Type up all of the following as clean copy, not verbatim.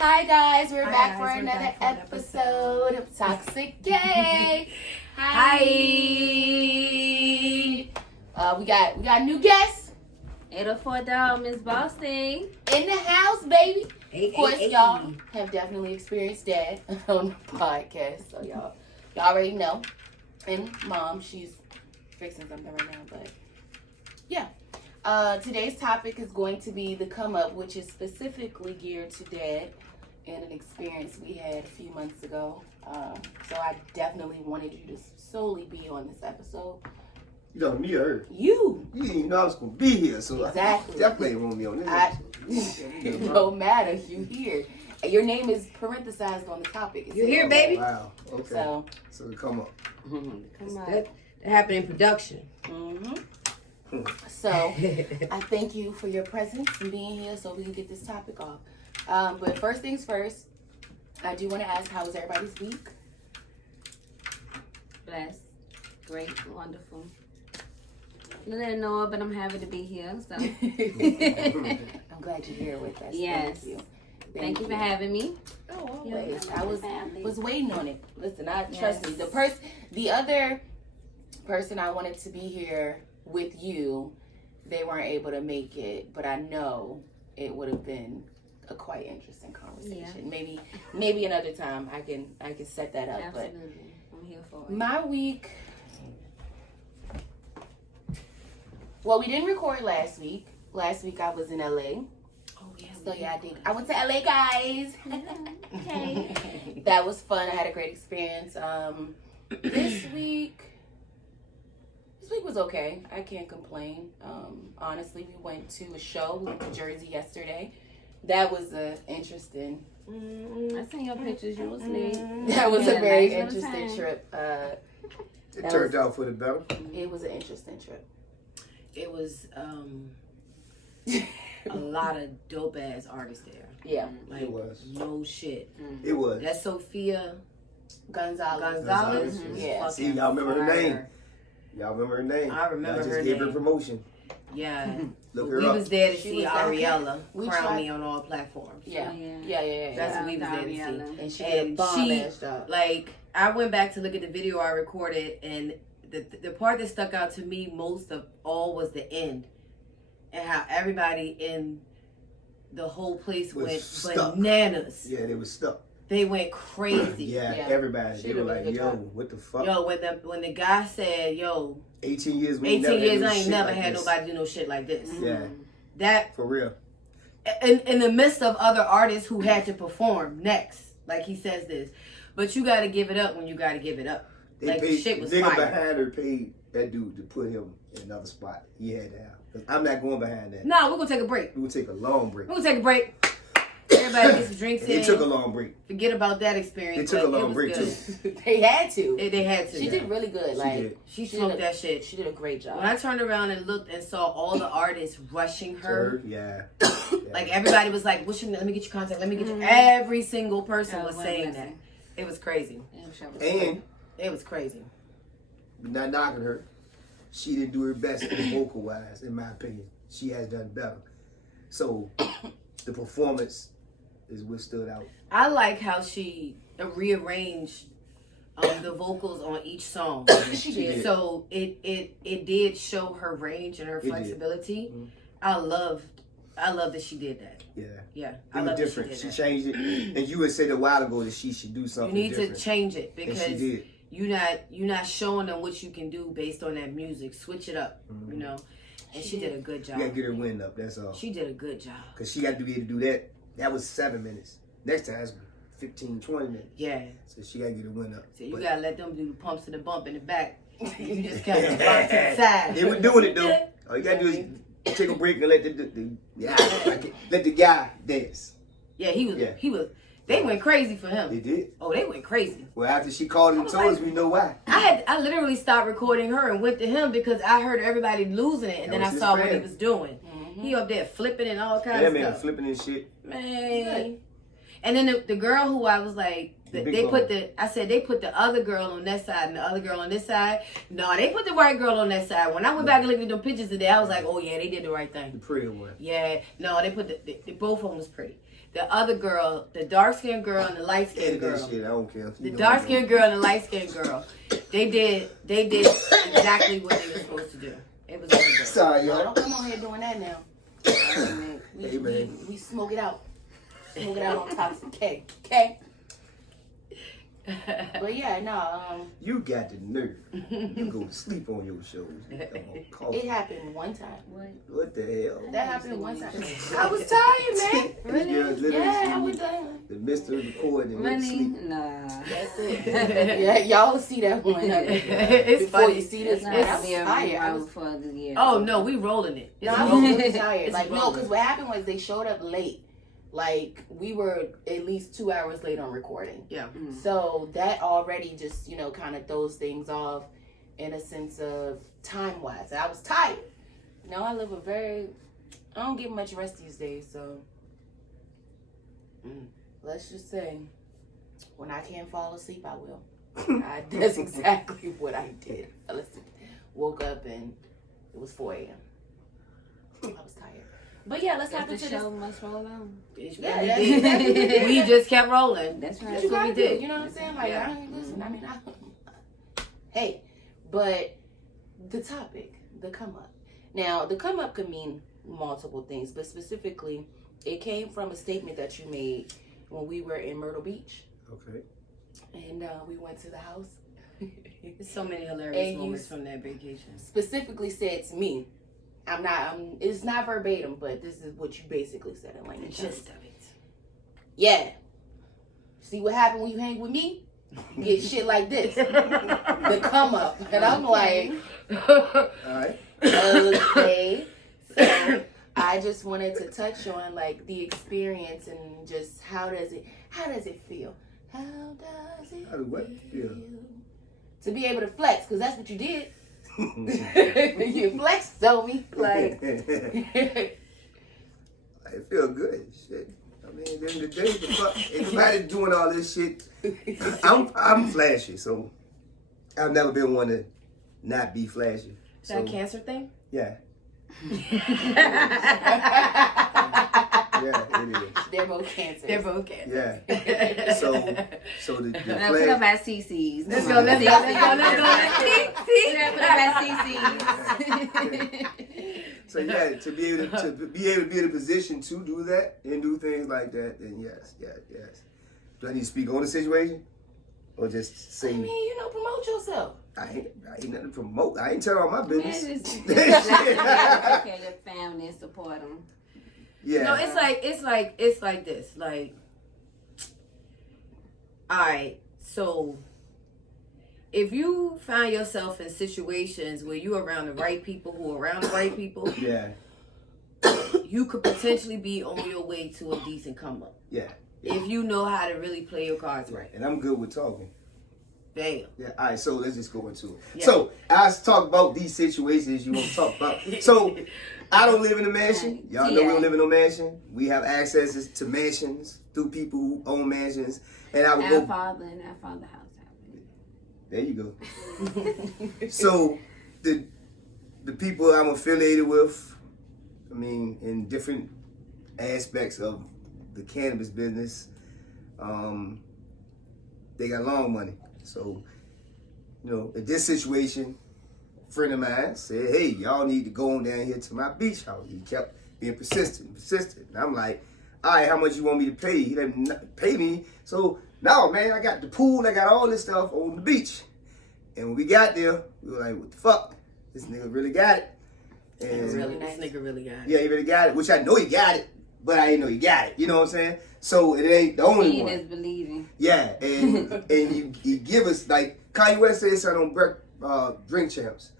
Hi guys, we're back for another episode of Toxic Gay. Hi. We got new guests 804 down, Miss Boston. in the house, baby. Of course, y'all have definitely experienced that on the podcast, so y'all already know. And mom, she's fixing something right now, but yeah. Today's topic is going to be the come up, which is specifically geared to dad and an experience we had a few months ago. So I definitely wanted you to solely be on this episode. You know, me or her. You didn't know I was going to be here, so exactly. I definitely ain't want me on this episode. No matter, you here. Your name is parenthesized on the topic. You here, baby? Wow. Okay. So come up. Come on. That happened in production. So I thank you for your presence and being here so we can get this topic off. But first things first, I do want to ask, how was everybody's week? Blessed. Great. Wonderful. You didn't know it, but I'm happy to be here. So I'm glad you're here with us. Yes. Thank you. thank you for having me. Oh, always. Yeah, I was family. waiting on it. Listen, trust me. Yes. The other person I wanted to be here with you, they weren't able to make it, but I know it would have been a quite interesting conversation. Yeah. Maybe another time I can set that up. Absolutely. I'm here for But it. my week. Well, we didn't record last week. Last week I was in LA. Oh, yeah. So yeah, I did. I went to LA, guys. Okay. That was fun. I had a great experience. This week was okay. I can't complain. Honestly, we went to a show. We went to Jersey yesterday. That was interesting. I seen your pictures. You was lit. That was Yeah, a very nice little interesting time. trip. It turned out for the better. It was an interesting trip. It was a lot of dope ass artists there. Yeah, Like, It was. no shit. It was. That Sophia Gonzalez. Gonzalez Mhm. was Yeah. fucking See, y'all remember her fire. name. Y'all remember her name. I remember Y'all just her gave her name. promotion. Yeah. Look we her up. was there to She see was down Ariella We crown tried- me on all platforms. Yeah. Yeah. Yeah. That's Shout what we out was to there to see. Ariella. And she did a And bomb she- ass job. Like, I went back to look at the video I recorded, and the part that stuck out to me most of all was the end. And how everybody in the whole place Was went stuck. bananas. Yeah, they was stuck. They went crazy. Yeah, Yeah. everybody. She They did were a really like, good yo, job. what the fuck? Yo, when the guy said, yo, 18 years, we ain't 18 never had years no I ain't shit never like had this. nobody do no shit like this. Yeah, That, for real. in the midst of other artists who had to perform next, like he says this. But you gotta give it up when you gotta give it up. They Like, the paid, shit was the nigga fire. behind her paid that dude to put him in another spot. He had to have. 'Cause I'm not going behind that. Nah, we're gonna take a break. We will take a long break. We're gonna take a break. Everybody get some drinks And in. it took a long break. Forget about that experience. It took a but long was break, good. too. They had to. They had to. She did really good. She Like did. She she smoked did a- that shit. she did a great job. When I turned around and looked and saw all the artists rushing her, Yeah. like everybody was like, "What's your? Let me get your contact. Let me get your." Every single person Oh, was what saying that. blessing. It was crazy. And It was crazy. not knocking her, she didn't do her best vocal wise, in my opinion. She has done better. So the performance is what stood out. I like how she rearranged the vocals on each song. She did. So it did show her range and her did. flexibility. Mhm. I love that she did that. Yeah. Yeah, It I was love different. that She she did changed it. And you had said a while ago that she should do that. You something need different. to change it And she because did. you're not showing them what you can do based on that music. Switch it up, you know. And she did a good You job. gotta get her wind up, that's all. She did a good job. Because she got to be able to do that. That was 7 minutes. Next time it's 15, 20 minutes. Yeah. So she gotta get her wind up. So you But gotta let them do the pumps and the bump in the back. You just kind of bounce to the side. They were doing it though. All you gotta do is take a break and let let the guy dance. Yeah, he was. They went crazy for him. They did. Oh, they went crazy. Well, after she called and was told us, like- we know why. I literally stopped recording her and went to him because I heard everybody losing it, and That then was I his saw what he friend. was doing. He up there flipping and all kinds That of man stuff. flipping and shit. Man. And then the girl who I was like, The big they one. put the other girl on that side and the other girl on this side. No, they put the white girl on that side. When I went back and looked at them pictures today, I was like, oh yeah, they did the right thing. The pretty one. Yeah, no, they put the both of them was pretty. The other girl, the dark skinned girl and the light skinned Edit that girl. shit. I don't care. The dark skinned girl and the light skinned girl. They did exactly what they were supposed to do. It was really good. Sorry, Y'all y'all. don't come on here doing that now. Hey, man. We smoke it out. Smoke it out on Toxic K. Okay? But yeah, no, You got the nerve. You go to sleep on your shows. it happened one time. What the hell? That happened one time. I was tired, man. This girl literally Yeah, I was sleep. done. The Mr. Record and went to Money? sleep. Nah. That's it. Yeah, y'all will see that one. It's Before funny. you see this, It's man, I not was be tired. I was, for the year. Oh no, we rolling it. no, It's I was rolling. really tired. It's Like, no, rolling. because what happened was they showed up late. Like, we were at least 2 hours late on recording. Yeah. So that already just, kind of throws things off in a sense of time-wise. I was tired. I live I don't get much rest these days, so let's just say when I can't fall asleep, I will. That's exactly what I did. I woke up and it was 4 a.m. I was tired. But yeah, let's hop The into show this. must roll on. Yeah, that's exactly what we did. We just kept rolling. That's right. That's what what we we did. You know what I'm saying? Like, Yeah. I ain't listen. I mean, hey, but the topic, the come up. Now, the come up could mean multiple things, but specifically, it came from a statement that you made when we were in Myrtle Beach, Okay. and we went to the house. There's so many hilarious And you moments from that vacation. Specifically said to me, it's not verbatim, but this is what you basically said in The language. gist of it. Yeah. See what happened when you hang with me? You get shit like this. The come up. And I'm like, All right. okay. So I just wanted to touch on like the experience and just how does it feel? How does it How do what feel? To be able to flex, because that's what you did. You flexed on me. Like It feel good. Shit. I mean, at the end of the day, the fuck, everybody doing all this shit. I'm flashy, so I've never been one to not be flashy. Is that a So, cancer thing? yeah. Yeah, it is. they're both cancers. They're both cancer. Yeah. So the Now put up flash. at CC's. Let's Come go, on. let's go, let's go, let's go. Put up at CC's. So yeah, to be able to be in a position to do that and do things like that, then yes. Do I need to speak on the situation, or just I say mean, promote yourself. I ain't nothing to promote? I ain't telling all my business. Okay, your family and support them. Yeah. No, it's like this. Like, all right, so if you find yourself in situations where you're around the right people who are around the right people, Yeah. you could potentially be on your way to a decent come up. Yeah. If you know how to really play your cards right. And I'm good with talking. Bam. Yeah. All right. So let's just go into it. Yeah. So let's talk about these situations you want to talk about. So I don't live in a mansion. Y'all know we don't live in no mansion. We have accesses to mansions through people who own mansions, and I would Our go. father and our father house. There you go. So the people I'm affiliated with, I mean, in different aspects of the cannabis business, they got long money. So, in this situation, a friend of mine said, hey, y'all need to go on down here to my beach house. He kept being persistent. And I'm like, all right, how much you want me to pay? He didn't pay me. So, no, man, I got the pool. I got all this stuff on the beach. And when we got there, we were like, what the fuck? This nigga really got it. And This nigga really got it. yeah, he really got it, which I know he got it, but I didn't know he got it. You know what I'm saying? So it ain't the only Seeing one. is believing. Yeah, and you give us, like, Kanye West said something on Drink Champs,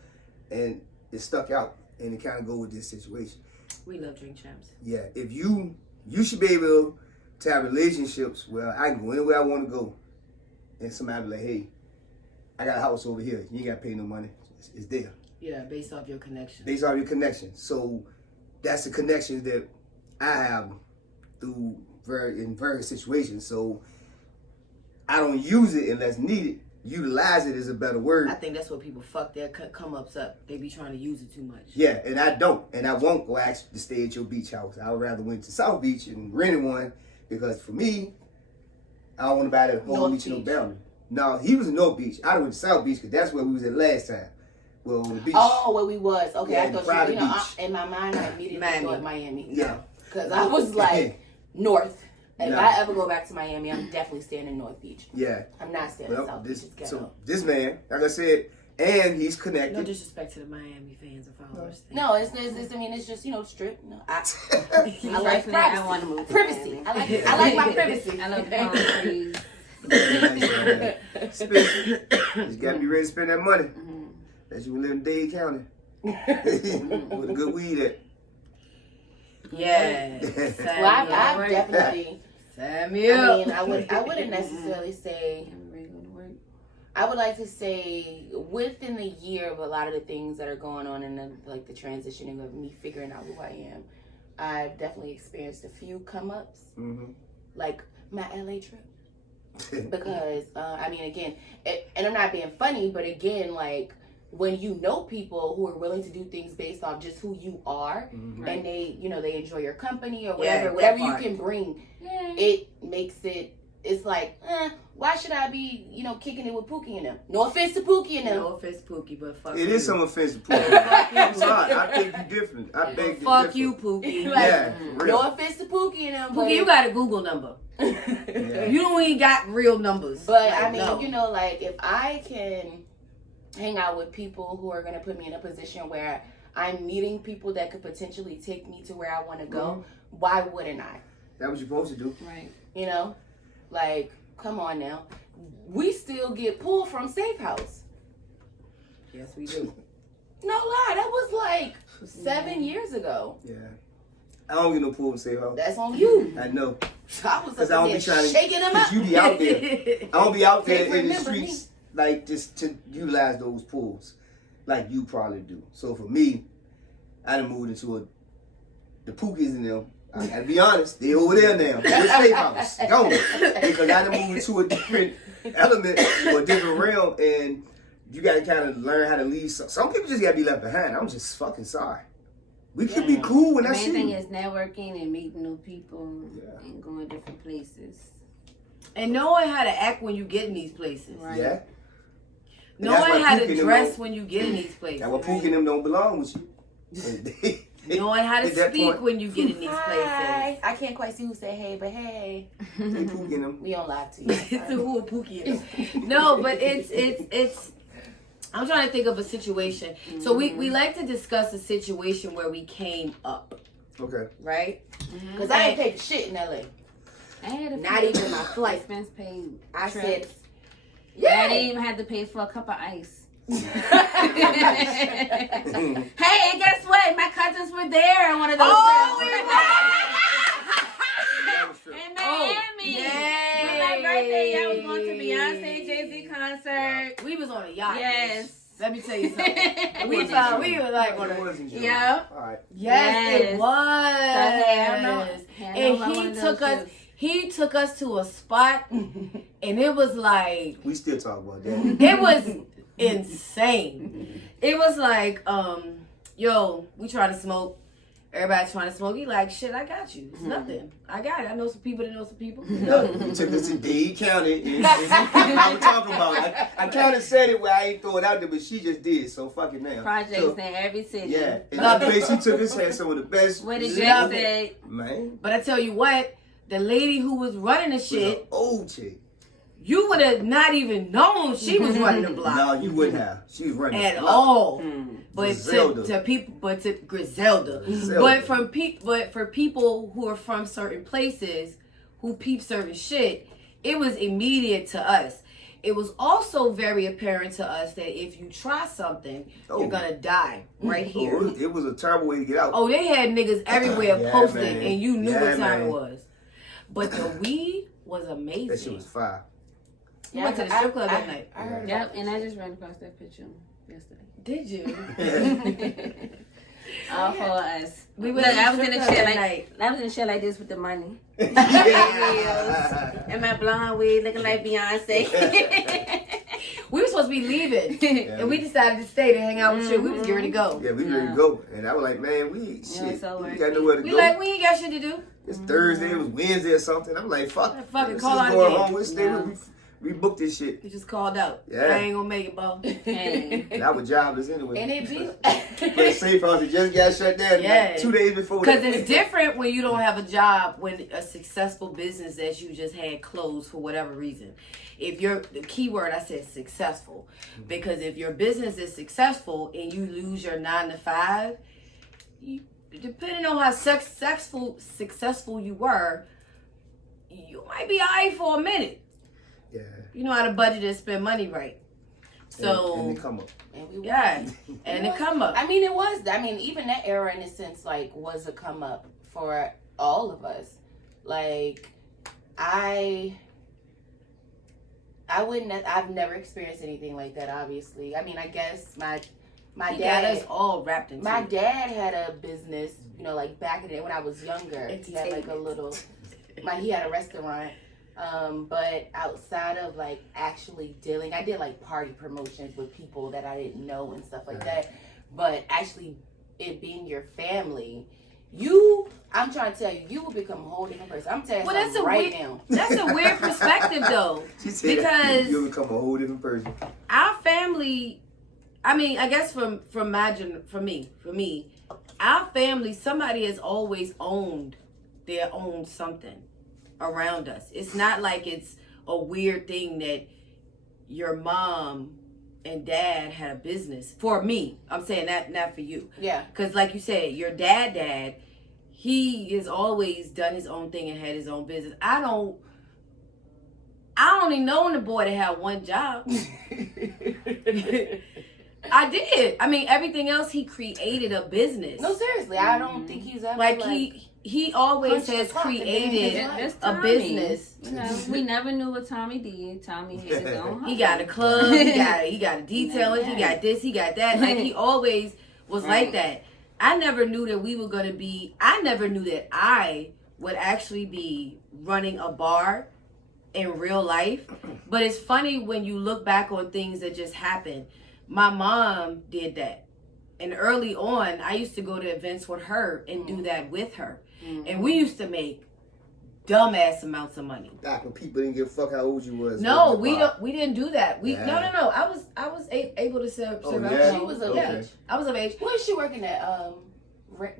and it stuck out, and it kind of go with this situation. We love Drink Champs. Yeah, if you should be able to have relationships where I can go anywhere I want to go, and somebody be like, hey, I got a house over here. You ain't got to pay no money. It's there. Yeah, based off your connection. Based off your connection. So that's the connections that I have through in various situations. So I don't use it unless needed. Utilize it is a better word. I think that's what people fuck their come ups up. They be trying to use it too much. Yeah, and I don't. And I won't go ask to stay at your beach house. I would rather went to South Beach and rented one Because for me, I don't want to buy that whole North beach in no Beach. boundary. No, he was in North Beach. I went to South Beach because that's where we was at last time. Well, on the beach. Oh, where we was. Okay, Yeah, I thought private you know, beach. in my mind, I immediately Miami. thought Miami. Yeah. Because I was like, North. If No. I ever go back to Miami, I'm definitely staying in North Beach. Yeah. I'm not staying in Well, South this, Beach. It's so ghetto. this man, like I said, and he's No connected. disrespect to the Miami fans and followers. No, it's I mean, it's just, you know, strip. No, I Me like personally, privacy. I want to move to Privacy. Miami. I like my privacy. I love the palm trees. Spend- you gotta be ready to spend that money. Mhm. That you live in Dade County. With a good weed at. Yeah. Well, I've definitely. Samuel. I mean, I wouldn't necessarily say. I'm ready to go to work. I would like to say within the year of a lot of the things that are going on in the transitioning of me figuring out who I am, I've definitely experienced a few come ups, Mm-hmm. like my LA trip. Because I mean, again, and I'm not being funny, but again, like when you know people who are willing to do things based off just who you are, Mhm. and they, you know, they enjoy your company or Yeah, whatever, that whatever you part. can bring, Yeah. it makes it. It's like, why should I be, you know, kicking it with Pookie and them? No offense to Pookie and them. No offense, Pookie, but fuck It you. is some offensive. I'm sorry. I think you different. I beg to Fuck differ. you, Pookie. Like, Yeah, for real. No offense to Pookie and them. Pookie, you got a Google number. Yeah. You don't even got real numbers. But Like, I mean, no. you know, like if I can hang out with people who are going to put me in a position where I'm meeting people that could potentially take me to where I want to go, why wouldn't I? That's what you're supposed to do. Right. You know, like, come on now. We still get pulled from Safe House. Yes, we do. No lie, that was like 7 years ago. Yeah. I don't get no pool and say how. That's on you. I know. I was Because up I don't there be trying to. shaking them up. Because you be out there. I don't be out there Can't in the remember me. streets like just to utilize those pools like you probably do. So for me, I done moved into the Pookies and them. I gotta be honest, they over there now. They're Safe House. Gone. Because I done moved into a different element or a different realm, and you gotta kind of learn how to leave. Some people just gotta be left behind. I'm just fucking sorry. We could be cool when The I main see thing you. is networking and meeting new people Yeah. and going different places. And knowing how to act when you get in these places. Right. Yeah. And that's Knowing why how Pookie to them dress don't- when you get in these places. Now, what Pookie and them don't belong with you. Knowing how to At that speak point- when you get in these Hi. I can't quite see who said hey, but hey. They Pookie and them. We on live to places. you. It's a who a Pookie is. No, but it's. I'm trying to think of a situation. So we like to discuss a situation where we came up, Okay. right? Because I ain't paid for shit in LA. I had a Not few even my flight. expense paid. I trips. said, I yeah. didn't even have to pay for a cup of ice. Mm. Hey, guess what? My cousins were there on one of those Oh, trips. we That was true. In Miami. Yay. For my birthday, I was going to Beyonce Jay-Z concert. We was on a yacht. Yes. bitch. Let me tell you something. It we wasn't found June. we were like on It a wasn't June. Yeah. All right. yes, Yes. it was. So, hey, I know. And he took us to a spot, and it was like We still talk about that. it was insane. It was like, yo, we trying to smoke. Everybody trying to smoke. He like, shit, I got you. It's nothing. I got it. I know some people that know some people. Look, we took us to Dade County. And I was talking about it. I kind of said it where I ain't throw it out there, but she just did. So fuck it now. Projects So, in every city. yeah. And that place she took us had some of the best. What did Love Jay say? Man. But I tell you what, the lady who was running the She was an shit, old chick. you would have not even known she was running the block No, you wouldn't have. She was running at the block. all. But Griselda. to people, but to Griselda. Griselda. But for people who are from certain places who peep certain shit, it was immediate to us. It was also very apparent to us that if you try something, Oh. you're gonna die right Oh, here. it was a terrible way to get out. Oh, they had niggas everywhere Yeah, posted, man. and you knew Yeah, what time man. it was. But the weed was amazing. That shit was fire. We went to the strip club that night. I heard Yep, and I just ran across that picture yesterday. Did you? All for us. We Look, went to the I was in strip a club chair that like night. I was in a chair like this with the money Yeah. and my blonde wig looking like Beyonce. We were supposed to be leaving, Yeah. and we decided to stay to hang out with you. We was getting ready to go. Yeah, we ready to go. And I was like, man, we Yeah, shit. so We worth got it. nowhere to We go. like, we ain't got shit to do. It's Thursday, it was Wednesday or something. I'm like, fuck, Fucking this call is out going again. home. We'll stay we booked this shit. You just called out. Yeah. I ain't gonna make it, bro. Hey. And I was jobless anyway. And it be But Safe House, it just got shut down Yeah. like 2 days before. Because that. it's different when you don't have a job, when a successful business that you just had closed for whatever reason. If you're, the key word I said successful. Because if your business is successful and you lose your 9 to 5, you, depending on how successful you were, you might be all right for a minute. Yeah. You know how to budget and spend money right. So, And they come up. and we yeah. And it come up. I mean, it was. I mean, even that era, in a sense, like, was a come up for all of us. Like, I wouldn't. I've never experienced anything like that. Obviously, I mean, I guess my He got us dad. all wrapped into My it. dad had a business. You know, like back in the day when I was younger, he had like a little. He had a restaurant. But outside of like actually dealing, I did like party promotions with people that I didn't know and stuff like that. But actually, it being your family, I'm trying to tell you, you will become a whole different person. I'm telling you Well, that's something a right weird- now. That's a weird perspective, though. She said Because- you'll become a whole different person. Our family, I mean, I guess for me, our family, somebody has always owned their own something around us. It's not like it's a weird thing that your mom and dad had a business. For me, I'm saying that not for you. Yeah. Because like you said, your dad, he has always done his own thing and had his own business. I only known the boy to have one job. I did. I mean, everything else he created a business. No, seriously, I don't think he's ever Like he always punched the has clock and then created Yeah. That's a Tommy. business. You know, we never knew what Tommy did. Tommy had his own. He got a club. He got a detailing. He got this. He got that. Like he always was like that. I never knew that we were gonna be. I never knew that I would actually be running a bar in real life. But it's funny when you look back on things that just happened. My mom did that. And early on, I used to go to events with her and do that with her. And we used to make dumbass amounts of money. Back when people didn't give a fuck how old you was. No, we didn't do that. We Yeah. no. I was able to serve. Oh, serve yeah? alcohol. She was of Yeah, age. I was of age. Where is she working at?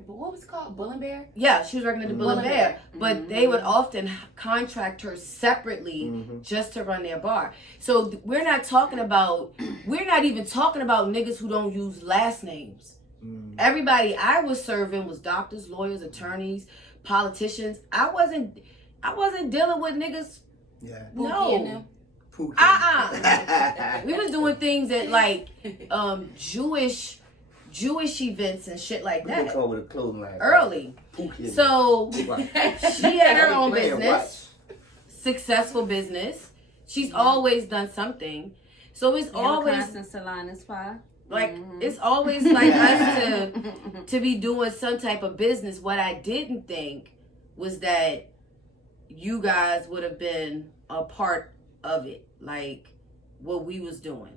What was it called? Bull and Bear? Yeah, she was working at the Bull and Bear, but they would often contract her separately just to run their bar. So we're not even talking about niggas who don't use last names. Everybody I was serving was doctors, lawyers, attorneys, politicians. I wasn't dealing with niggas. Yeah. Pookie and No. them? We was doing things at like Jewish events and shit like We gonna that come with a clothing line. early. Pookie. So Watch. she had her own Man, business, successful business. She's always done something. So it's always Constant Salon and Spa. like it's always like us to be doing some type of business. What I didn't think was that you guys would have been a part of it, like what we was doing.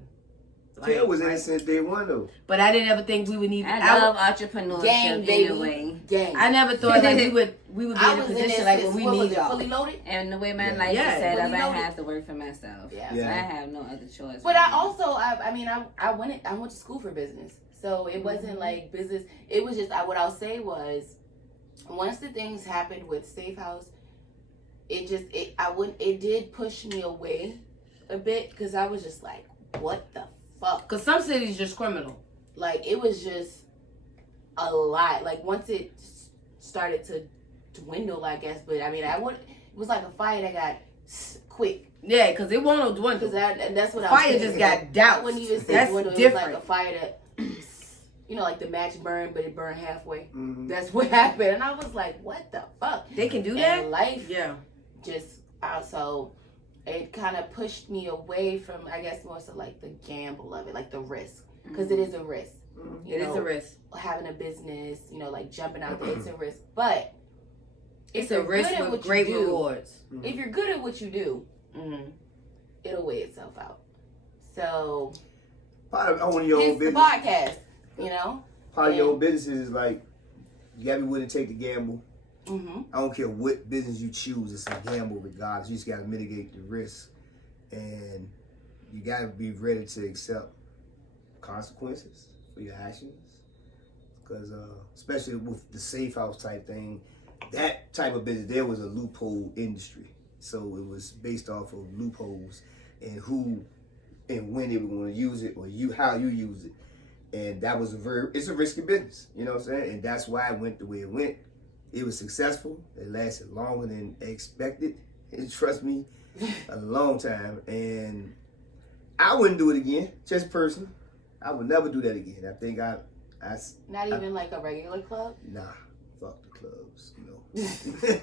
Tail was in it since day one though. But I didn't ever think we would need. I love entrepreneurship Gang, baby. anyway. Gang. I never thought like we would be I in a was in position this, like where we what was need it, y'all. fully loaded. And the way my Yeah. life Yeah. is set Well, up, you I know have to work for myself. Yeah. So Yeah. I have no other choice. But right I now. also, I went to school for business, so it wasn't like business. It was just what I'll say was, once the things happened with Safe House, it did push me away a bit because I was just like, what the fuck? Cause some cities just criminal. Like it was just a lot. Like once it started to dwindle, I guess. But I mean, it was like a fire that got quick. Yeah, cause it won't dwindle. Because that's what I Fire was just saying. got doused. I wouldn't even say That's dwindle. It different. was like a fire that, you know, like the match burned, but it burned halfway. Mhm. That's what happened. And I was like, what the fuck? They can do And that. life Yeah. just also, it kind of pushed me away from, I guess, more so like the gamble of it, like the risk. Because it is a risk. You It is know, a risk. having a business, you know, like jumping out there, it's a risk. But It's if a you're risk good at with what you great do, rewards. if you're good at what you do, Mm-hmm. it'll weigh itself out. So, Part of owning your hence own the business. podcast, you know? Part of your own business is like you gotta be willing to take the gamble. Mm-hmm. I don't care what business you choose, it's a gamble regardless. You just got to mitigate the risk, and you got to be ready to accept consequences for your actions. Because especially with the safe house type thing, that type of business, there was a loophole industry. So it was based off of loopholes and who and when they were going to use it, or how you use it. And that was it's a risky business, you know what I'm saying? And that's why it went the way it went. It was successful. It lasted longer than expected. And trust me, a long time. And I wouldn't do it again, just personally. I would never do that again. I think Not even like a regular club? nah, fuck the clubs.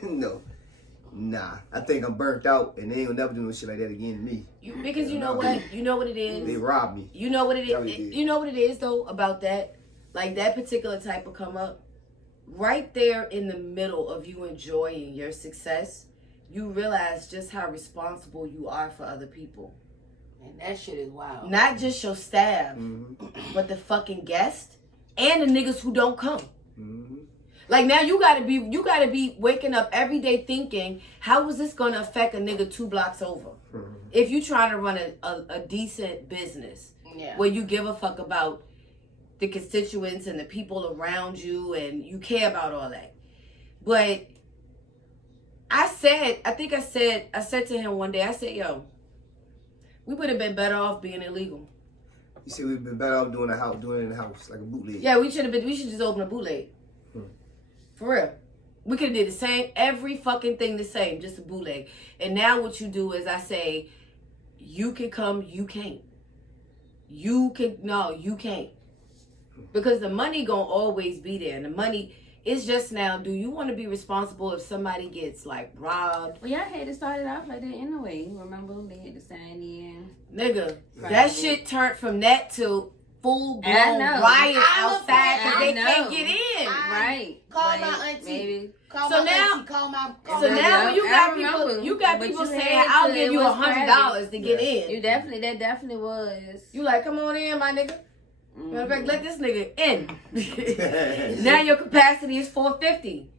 No. No. Nah. I think I'm burnt out, and they ain't gonna never do no shit like that again to me. Because you know what? You know what it is? They robbed me. You know what it That is? we did. You know what it is, though, about that? Like, that particular type of come up, right there in the middle of you enjoying your success, you realize just how responsible you are for other people. And that shit is wild. Not just your staff, but the fucking guests and the niggas who don't come. Mm-hmm. Like, now you gotta be waking up every day thinking, how is this gonna affect a nigga 2 blocks over? Mm-hmm. If you trying to run a decent business, Yeah. where you give a fuck about the constituents and the people around you and you care about all that. But I said to him one day, I said, yo, we would have been better off being illegal. You see, we've been better off doing it in the house, like a bootleg. Yeah, we should just open a bootleg. For real. We could have did the same, every fucking thing the same, just a bootleg. And now what you do is I say, you can come, you can't. You can't. Because the money gonna always be there. And the money is just now, do you want to be responsible if somebody gets like robbed? Well, y'all had to start it off like that anyway. Remember, they had to sign in. Nigga, Right. that shit turned from that to full blown I know. riot I'm outside because afraid. they I can't know. get in. Right. Call Right. my auntie. Maybe. Call So my now- auntie, call my So Yeah, now when you I got remember. people But you saying, had I'll to- give it you was $100 to get in. That definitely was. You like, come on in, my nigga. Mhm. Matter of fact, let this nigga in. Now your capacity is 450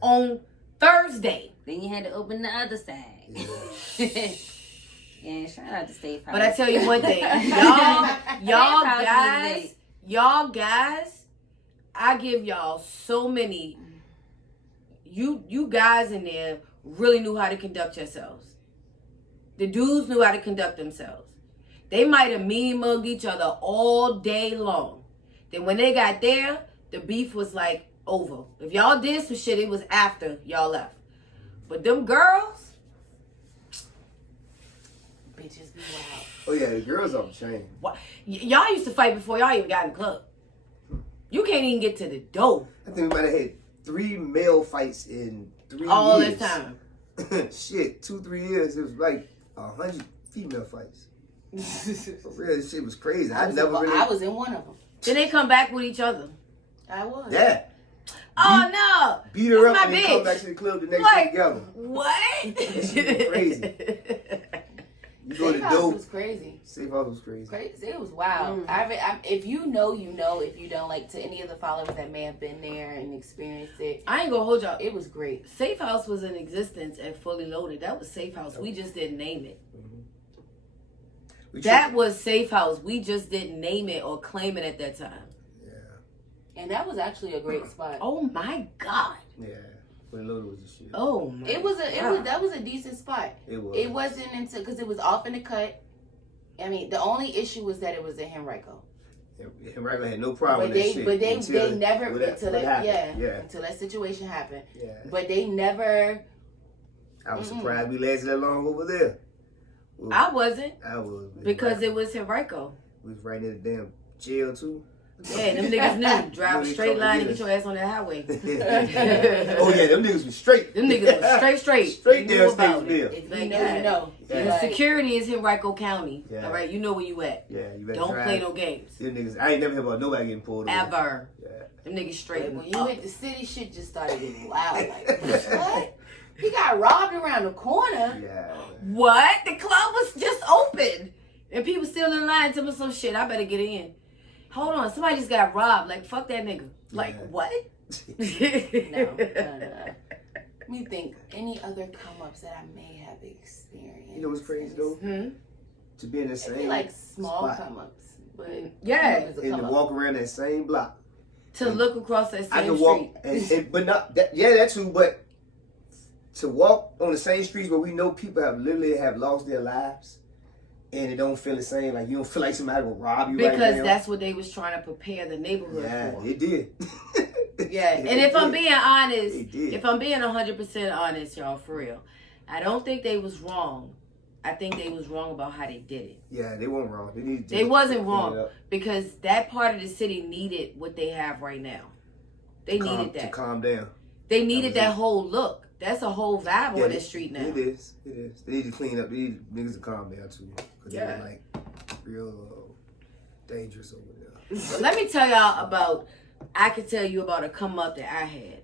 on Thursday. Then you had to open the other side. Yeah. Yeah, shout out to Safe House. But I tell you one thing, y'all House guys, was I give y'all so many. You guys in there really knew how to conduct yourselves. The dudes knew how to conduct themselves. They might have mean mugged each other all day long. Then when they got there, the beef was like over. If y'all did some shit, it was after y'all left. But them girls, Bitches be wild. Oh yeah, the girls off the chain. y'all used to fight before y'all even got in the club. You can't even get to the door I think we might have had 3 male fights in 3 all years. this time. Shit, 2-3 years. It was like 100 female fights. For real, this shit was crazy. I was in one of them. Then they come back with each other. I was. Yeah. Oh no! Beat her up That's and my then come bitch. back to the club the next Like, day together. What? That shit was crazy. You go to Safe House dope. was crazy. Safe House was crazy. Crazy. It was wild. If you know, you know. If you don't, like, to any of the followers that may have been there and experienced it, I ain't gonna hold y'all. it was great. Safe House was in existence and fully loaded. That was Safe House. We just didn't name it. We That tripped. was Safe House. We just didn't name it or claim it at that time. Yeah. And that was actually a great spot. Oh my God. Yeah. When Loda was the shit. Oh my. That was a decent spot. It was. It wasn't until, because it was off in the cut. I mean, the only issue was that it was in Henrico. Henrico had no problem But with that shit. they until never what until what that happened. until that situation happened. Yeah. But they never. I was surprised we lasted that long over there. Well, I wasn't I was. because it was Henrico. We was right near the damn jail too. Yeah, them niggas knew. Drive a Really straight line and comfortable. get your ass on that highway. Oh yeah, them niggas was straight. Them niggas was straight. Straight You knew down about Statesville. it. If you Like know, that. you know. Yeah. The Like, security is Henrico County. Yeah. All right, you know where you at. Yeah, you better Don't drive. play no games. Them niggas, I ain't never heard about nobody getting pulled over. Ever. Yeah. Them niggas straight. But when you up. hit the city, shit just started getting wild. Like, what? He got robbed around the corner. Yeah. What? The club was just open. And people still in line telling me some shit. I better get in. Hold on. Somebody just got robbed. Like, fuck that nigga. Like, Yeah. what? No. Let me think. Any other come-ups that I may have experienced? You know what's crazy though? To be in the It'd same be like small spot. come-ups, but Yeah. come-up is a And to come-up. walk around that same block. To look across that I same can walk, street. but not that. Yeah, that too. But to walk on the same streets where we know people have literally have lost their lives, and it don't feel the same. Like you don't feel like somebody will rob you right Because now. that's what they was trying to prepare the neighborhood Yeah, for. it did. Yeah, and if I'm being honest, It did. if I'm being 100% honest, y'all, for real, I don't think they was wrong. I think they was wrong about how they did it. Yeah, they weren't wrong. They wasn't clean it wrong up. because that part of the city needed what they have right now. They needed To that. calm down. They needed was that it. whole look. That's a whole vibe on this street now. It is. It is. They need to clean up. They need niggas to calm down too. Because Yeah. they were like real dangerous over there. So let me tell y'all about, I can tell you about a come up that I had.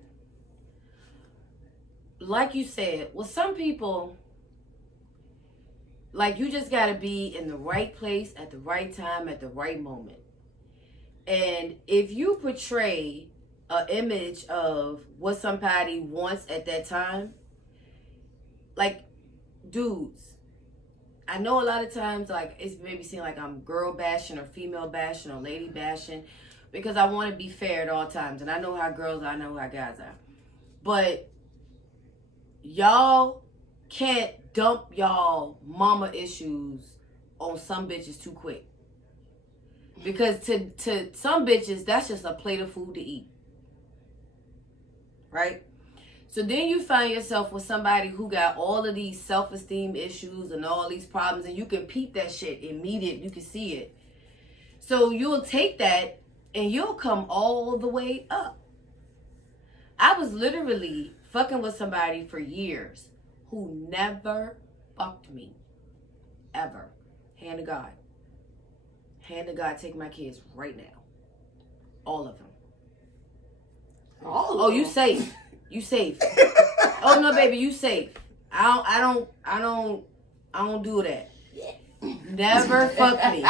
Like you said, well, some people, like you just got to be in the right place at the right time at the right moment. And if you portray an image of what somebody wants at that time, like dudes, I know a lot of times like it's maybe seem like I'm girl bashing or female bashing or lady bashing because I want to be fair at all times. And I know how girls are, I know how guys are. But y'all can't dump y'all mama issues on some bitches too quick. Because to some bitches, that's just a plate of food to eat. Right? So then you find yourself with somebody who got all of these self-esteem issues and all these problems, and you can peep that shit immediate. You can see it. So you'll take that and you'll come all the way up. I was literally fucking with somebody for years who never fucked me. Ever. Hand to God. Hand to God, take my kids right now. All of them. Oh, you safe. You safe. Oh no, baby, you safe. I don't do that. Never fuck me.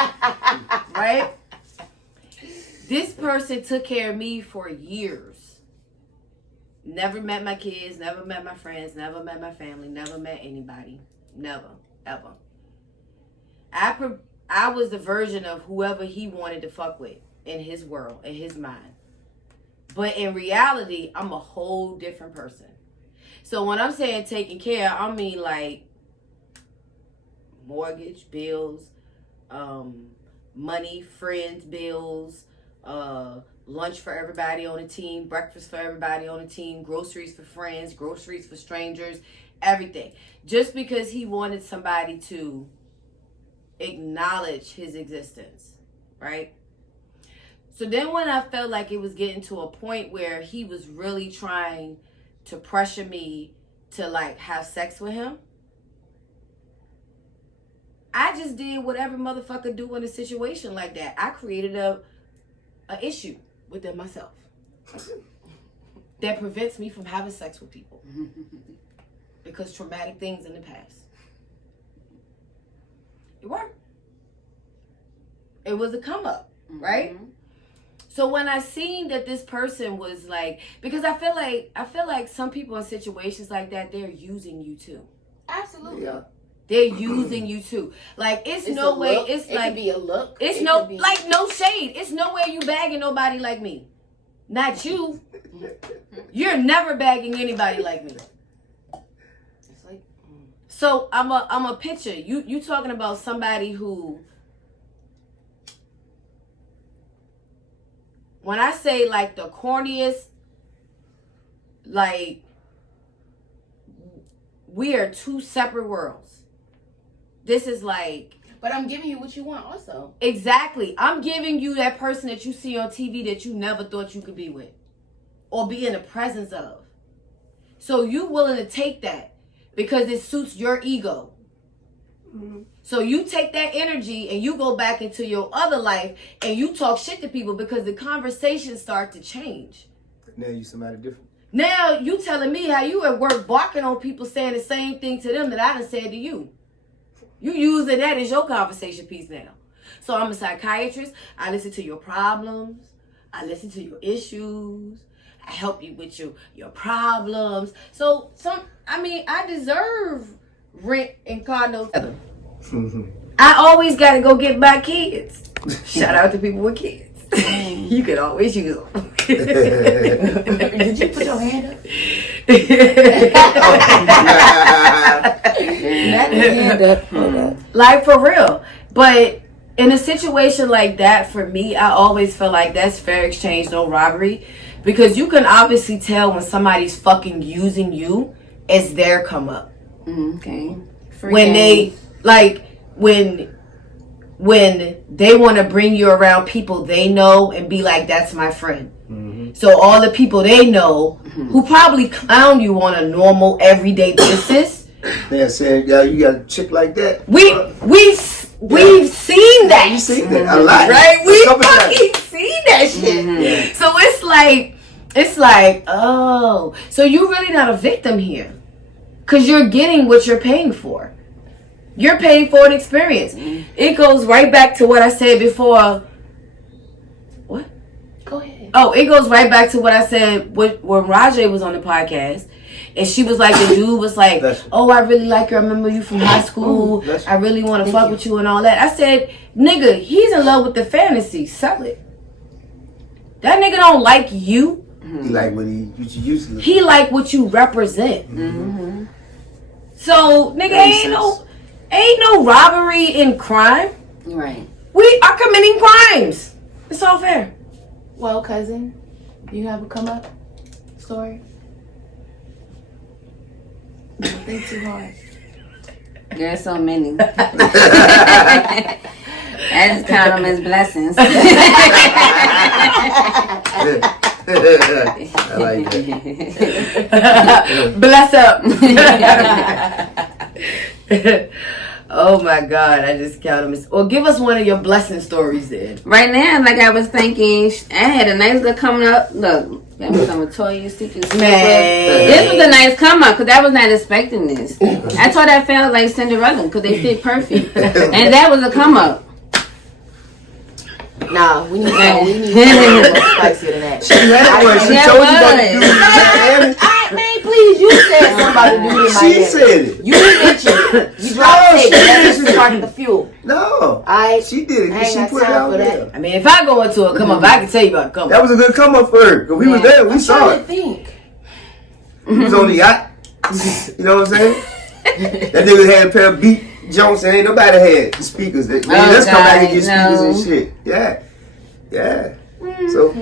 Right? This person took care of me for years. Never met my kids, never met my friends, never met my family, never met anybody. Never. Ever. I was the version of whoever he wanted to fuck with in his world, in his mind. But in reality, I'm a whole different person. So when I'm saying taking care, I mean like mortgage, bills, money, friends, bills, lunch for everybody on the team, breakfast for everybody on the team, groceries for friends, groceries for strangers, everything. Just because he wanted somebody to acknowledge his existence, right? So then when I felt like it was getting to a point where he was really trying to pressure me to like have sex with him, I just did whatever motherfucker do in a situation like that. I created a issue within myself that prevents me from having sex with people because traumatic things in the past. It worked. It was a come up, right? Mm-hmm. So when I seen that this person was like, because I feel like some people in situations like that, they're using you too. Absolutely. Yeah. They're using you too. Like it's It's no a way. look. It's It like could be a look. it's It no could be- like no shade. It's no way you bagging nobody like me. Not you. You're never bagging anybody like me. It's like So I'm a picture. You talking about somebody who, when I say like the corniest, like we are two separate worlds. This is like but I'm giving you what you want also. exactly. I'm giving you that person that you see on TV that you never thought you could be with or be in the presence of. So you willing to take that because it suits your ego. So you take that energy and you go back into your other life and you talk shit to people because the conversations start to change. Now you somebody different. Now you telling me how you at work barking on people saying the same thing to them that I done said to you. You using that as your conversation piece now. So I'm a psychiatrist. I listen to your problems. I listen to your issues. I help you with your problems. So I deserve rent and condos. I always got to go get my kids. Shout out to people with kids. You can always use them. Did you put your hand up? Not the hand up. Hold up. Like, for real. But in a situation like that, for me, I always feel like that's fair exchange, no robbery. Because you can obviously tell when somebody's fucking using you as their come up. Okay. When they, like, when they want to bring you around people they know and be like, that's my friend. So all the people they know who probably clown you on a normal everyday basis. They're saying, yeah, you got a chick like that. We've seen that. You seen that a lot, right? We Couple fucking seen that shit. So it's like, oh, so you're really not a victim here, because you're getting what you're paying for. You're paying for an experience. It goes right back to what I said before. What? Go ahead. Oh, it goes right back to what I said when Rajay was on the podcast. And she was like, the dude was like, oh, I really like you. I remember you from high school. I really want to fuck with you and all that. I said, nigga, he's in love with the fantasy. Sell it. That nigga don't like you. He like what you used to. He like what you represent. So, nigga, ain't no robbery in crime. Right. We are committing crimes. It's all fair. Well, cousin, you have a come up story? Don't think too hard. There's so many. I just count them as blessings. I like that. Bless up. Oh my God, I just count them as. Well, give us one of your blessing stories then. Right now, like I was thinking, I had a nice little coming up. Look, that was some Victoria's Secret. Man. This was a nice come up because I was not expecting this. I thought I felt like Cinderella because they fit perfect, and that was a come up. Nah, we need something more spicier than that. She told you about to do it. Man, please, you said somebody do it in Miami. She said it. You mentioned it. You dropped it. That's just sparking the fuel. No. She did it. I ain't She got put it time out for there. that. I mean, if I go into a come up, I can tell you about a come That up. was a good come up for her. Because we was there. We I'm saw trying to it. think. He was on the yacht. You know what I'm saying? That nigga had a pair of beat Jones and ain't nobody had the speakers. Let's come back and get speakers and shit. Yeah. So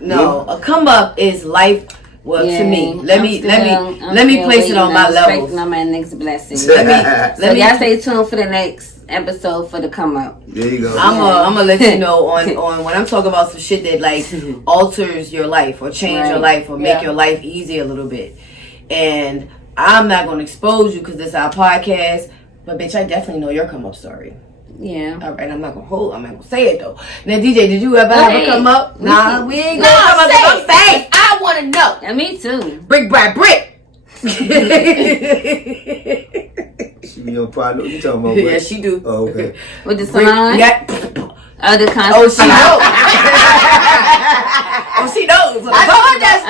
No, a come up is life. Well, to me, let me place it on my level. On my next blessing. Let me Y'all stay tuned for the next episode for the come up. there you go. I'm gonna let you know on when I'm talking about some shit that like alters your life or change your life or make your life easy a little bit. And I'm not gonna expose you because this is our podcast. But bitch, I definitely know your come up story. Yeah. All right, I'm not gonna say it though. Now, DJ, did you ever have a come up? Nah, we ain't gonna come up. I'm saying I want to know. Yeah, me too. brick by brick. She be on partner. You talking about what? Yeah, she do. Oh, okay. With the salon. Yeah. The concert. Oh, she knows. Oh, she knows. I told that.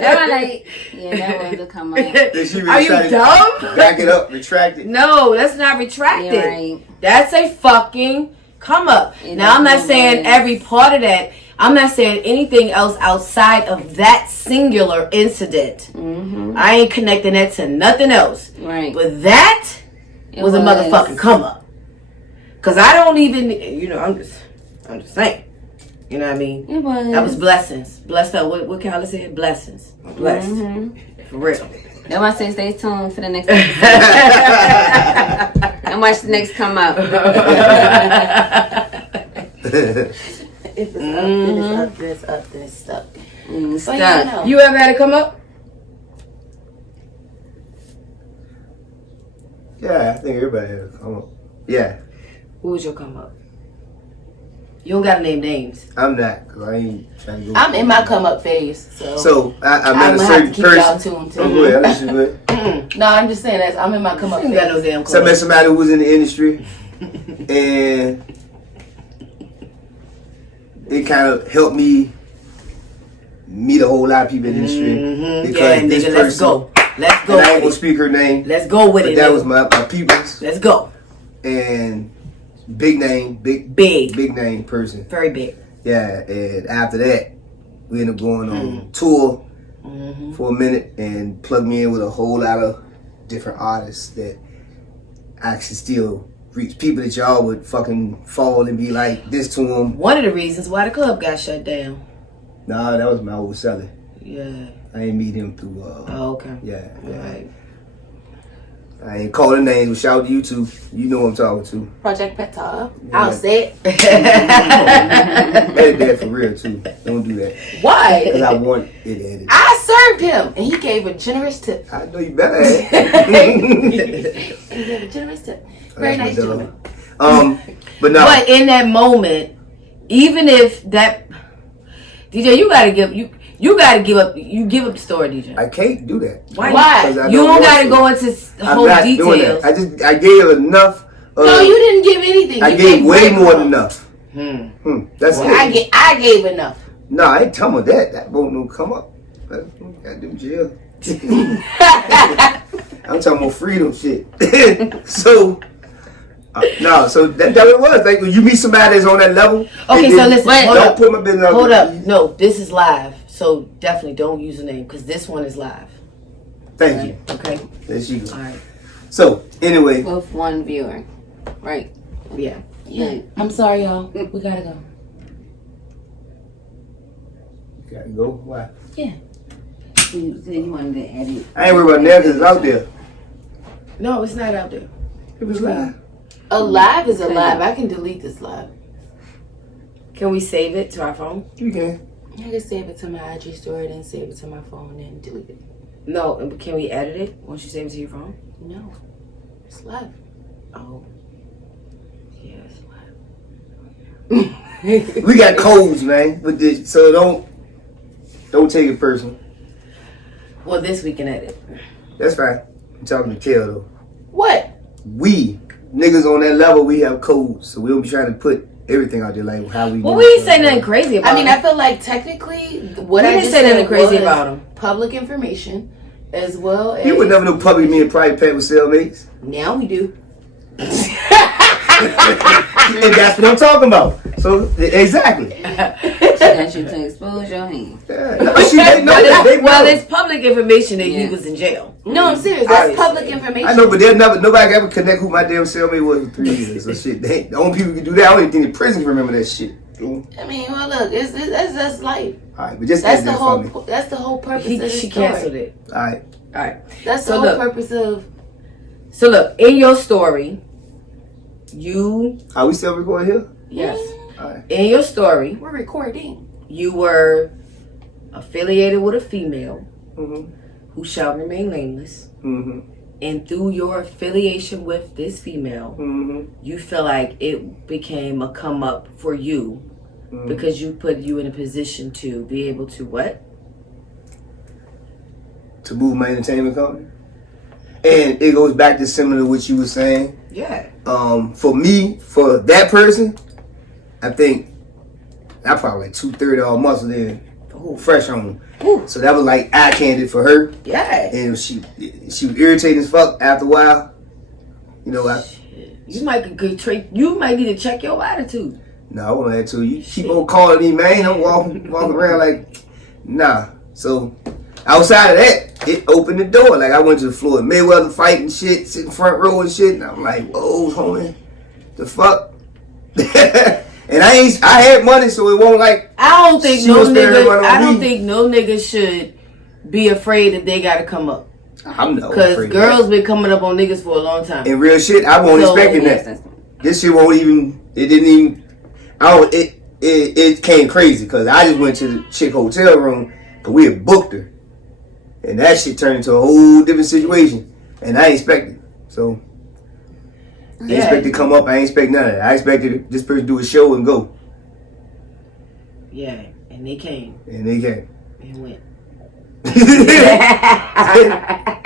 They were like, yeah, that was a come up. Then she Are you dumb? Back it up, retract it. No, that's not retracted. You're right. That's a fucking come up. It Now, I'm not saying is. every part of that. I'm not saying anything else outside of that singular incident. I ain't connecting that to nothing else. Right. But that was a motherfucking come up. Cause I don't even, I'm just saying. You know what I mean? It was. That was blessings. Blessed up. What Carla said? Blessings. Blessed. For real. That's why I say stay tuned for the next episode. And watch the next come up. If it's up, then it's up, then it's up, then it's stuck. But Stuck. yeah, no. You ever had it come up? Yeah, I think everybody had a come up. Yeah. Who was your come up? You don't gotta name names. I'm not, because I ain't trying to go. I'm in my come up phase, So, I met I'm a gonna have certain to keep y'all person. tuned Oh, too. go ahead. I let you go ahead. No, I'm just saying that I'm in my come up You ain't got no phase. damn So I come met up. somebody who was in the industry, and it kind of helped me meet a whole lot of people in the industry. Mm-hmm. Because Yeah, this nigga, let's person, go. Let's go. and I ain't gonna With it. speak her name, Let's go with but it. that nigga. was my people's. Let's go. And big name, big name person. Very big. Yeah, and after that, we ended up going on tour for a minute and plugged me in with a whole lot of different artists that I can still reach. People that y'all would fucking fall and be like this to them. One of the reasons why the club got shut down. Nah, that was my old seller. Yeah. I ain't meet him through. Oh, okay. Yeah. Right. I ain't calling names, but shout out to you too. You know who I'm talking to. Project Peta. Yeah. I'll say it. Edit that for real too. Don't do that. Why? Because I want it edited. I served him, and he gave a generous tip. I know you better have. He gave a generous tip. Very nice That's my gentleman. dog. But no. But in that moment, even if that DJ, you gotta give up. You give up the story, DJ. I can't do that. Why? Because I You don't want gotta to. go into I'm whole not doing details. that. I gave enough. No, you didn't give anything. I You gave way more breadcrumbs. than enough. That's Well, it. I gave enough. No, I ain't talking about that. That won't no come up. Goddamn jail. I'm talking about freedom shit. So, no, so that's what it was. Like, when you meet somebody that's on that level. Okay, and so then listen, hold don't up. put my business out Hold there, up. please. No, this is live. So definitely don't use the name because this one is live. Thank you. Okay. There she goes. All right. So, anyway. With one viewer. Right. Yeah. Yeah. I'm sorry, y'all. We gotta go. Gotta go. Why? You said you wanted to edit. I ain't worried about that because it's out there. No, it's not out there. It was live. A live is a live. I can delete this live. Can we save it to our phone? You can. I can save it to my IG story, then save it to my phone, and delete it. No. And can we edit it once you save it to your phone? No. It's live. Oh. Yes. We got codes, man, with this, so don't take it personal. Well, this we can edit. That's fine. I'm talking to Kel though. What? We niggas on that level, we have codes, so we don't be trying to put everything out there like how we. Well, do we it. ain't say nothing crazy about I mean, him. I feel like technically what We I didn't just say said nothing crazy was about him. public information, as well as You would never know public me and private pet with cellmates. Now we do. And that's what I'm talking about. So exactly. She wants you to expose your hands. Yeah. No, they know that. They know. Well, it's public information that he Yeah. was in jail. No, I'm serious. That's Obviously. public information. I know, but there's nobody can ever connect who my damn cellmate was for 3 years. So shit, the only people who can do that. I don't even think the prison can remember that shit. I mean, well, look, that's life. All right, but just That's edit the that whole. for me. That's the whole purpose of this She story. canceled it. All right. All right. That's the So whole look. purpose of. So look, in your story, you Are we still recording here? yes, All right. in your story, We're recording. you were affiliated with a female Mm-hmm. who shall remain nameless, Mm-hmm. and through your affiliation with this female, Mm-hmm. you feel like it became a come up for you because you put you in a position to be able to what? To move my entertainment company. And it goes back to similar to what you were saying. Yeah. For me, for that person, I think I probably like 2/3 all muscle there, fresh on. Ooh. So that was like eye candy for her. Yeah. And she was irritating as fuck after a while. You know, You might you might need to check your attitude. no, I won't have to. You keep on calling me, man. I'm walking around like, nah. So outside of that, it opened the door. Like I went to the Floyd Mayweather fight and shit, sitting front row and shit, and I'm like, whoa, homie, the fuck. And I had money, so it won't like. I don't think She no was spending nigga. money on I don't me. think no nigga should be afraid that they gotta come up. I'm no Cause afraid of girls been coming up on niggas for a long time. that. And real shit, I won't So, expecting Yes, that. that's This shit won't even. It didn't even. It came crazy because I just went to the chick hotel room because we had booked her, and that shit turned into a whole different situation, and I ain't expected. So I ain't expect to come up. I ain't expect none of that. I expected this person to do a show and go, Yeah, and they came and they came. and went.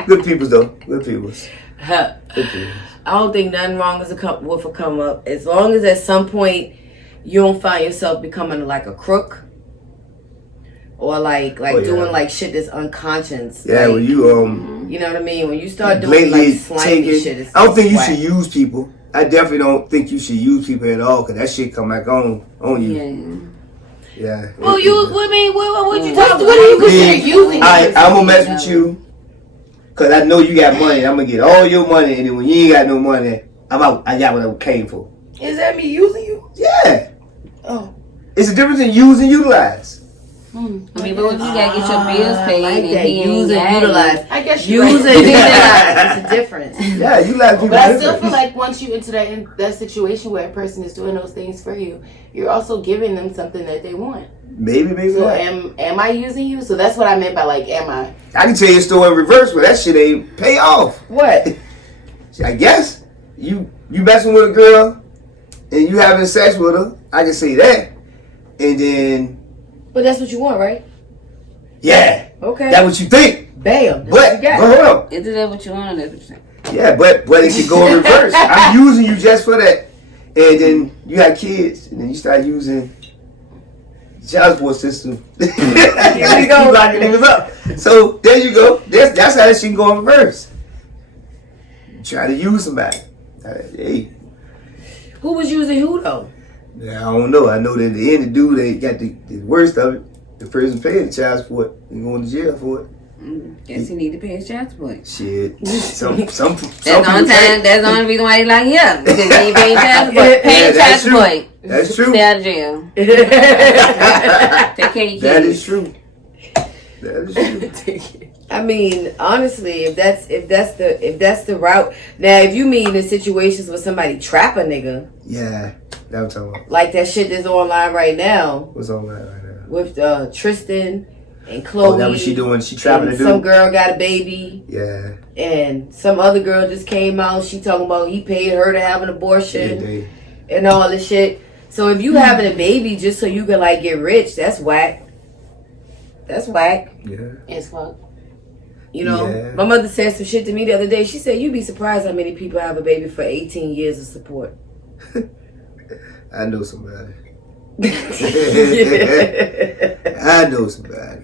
Good peoples though. Good peoples. Good peoples. I don't think nothing wrong with a come up as long as at some point you don't find yourself becoming like a crook or like doing like shit that's unconscious. Yeah, like, when you you know what I mean? When you start doing blatantly like slimy taking, shit, it's I don't think you whack. should use people. I definitely don't think you should use people at all, because that shit come back on you. Yeah. Well, you, I mean, what you What talking do you about? consider using? I'm gonna mess with you, because I know you got money. I'm gonna get all your money, and then when you ain't got no money, I'm out. I got what I came for. Is that me using you? Yeah. Oh. It's a difference in use and utilize. I mean, but if you gotta get your bills paid like and that. he ain't Use got and it. utilize. I guess Use you're and right. utilize. It's a difference. Yeah, utilize people. But I still different. feel like once you into that situation where a person is doing those things for you, you're also giving them something that they want. Maybe So not. am I using you? So that's what I meant by like, am I? I can tell you a story in reverse, but that shit ain't pay off. What? I guess you messing with a girl and you having sex with her. I can say that, and then But that's what you want, right? yeah, Okay. that's what you think. Bam. That's But what you got. hold on. Is that what you want or that's what you saying? Yeah, but it can go in reverse. I'm using you just for that, and then you got kids, and then you start using child support system. Here we go. Locking niggas up. So there you go. That's how that shit can go in reverse. You try to use somebody. Hey, Who was using who though? I don't know. I know that at the end, the dude they got the worst of it. The person paying the child support and going to jail for it. Guess he need to pay his child support. Shit. Some That's people the only time. That's the only reason why he like him because he ain't paying child support. Yeah, Pay child that's true. support. That's true. Stay out of jail. Take care of your kids. That is true. That is true. I mean, honestly, if that's the route. Now, if you mean in situations where somebody trap a nigga, Yeah, that's what I'm talking about. like that shit that's online right now What's on that right now? with Tristan and Chloe. Oh, that what she doing? She trapping and to some do? girl got a baby, Yeah. and some other girl just came out. She talking about he paid her to have an abortion They- and all this shit. So if you having a baby just so you can like get rich, that's whack. That's whack. yeah. It's fuck. You know, Yeah. my mother said some shit to me the other day. She said, "You'd be surprised how many people have a baby for 18 years of support." I know somebody. Yeah. I know somebody.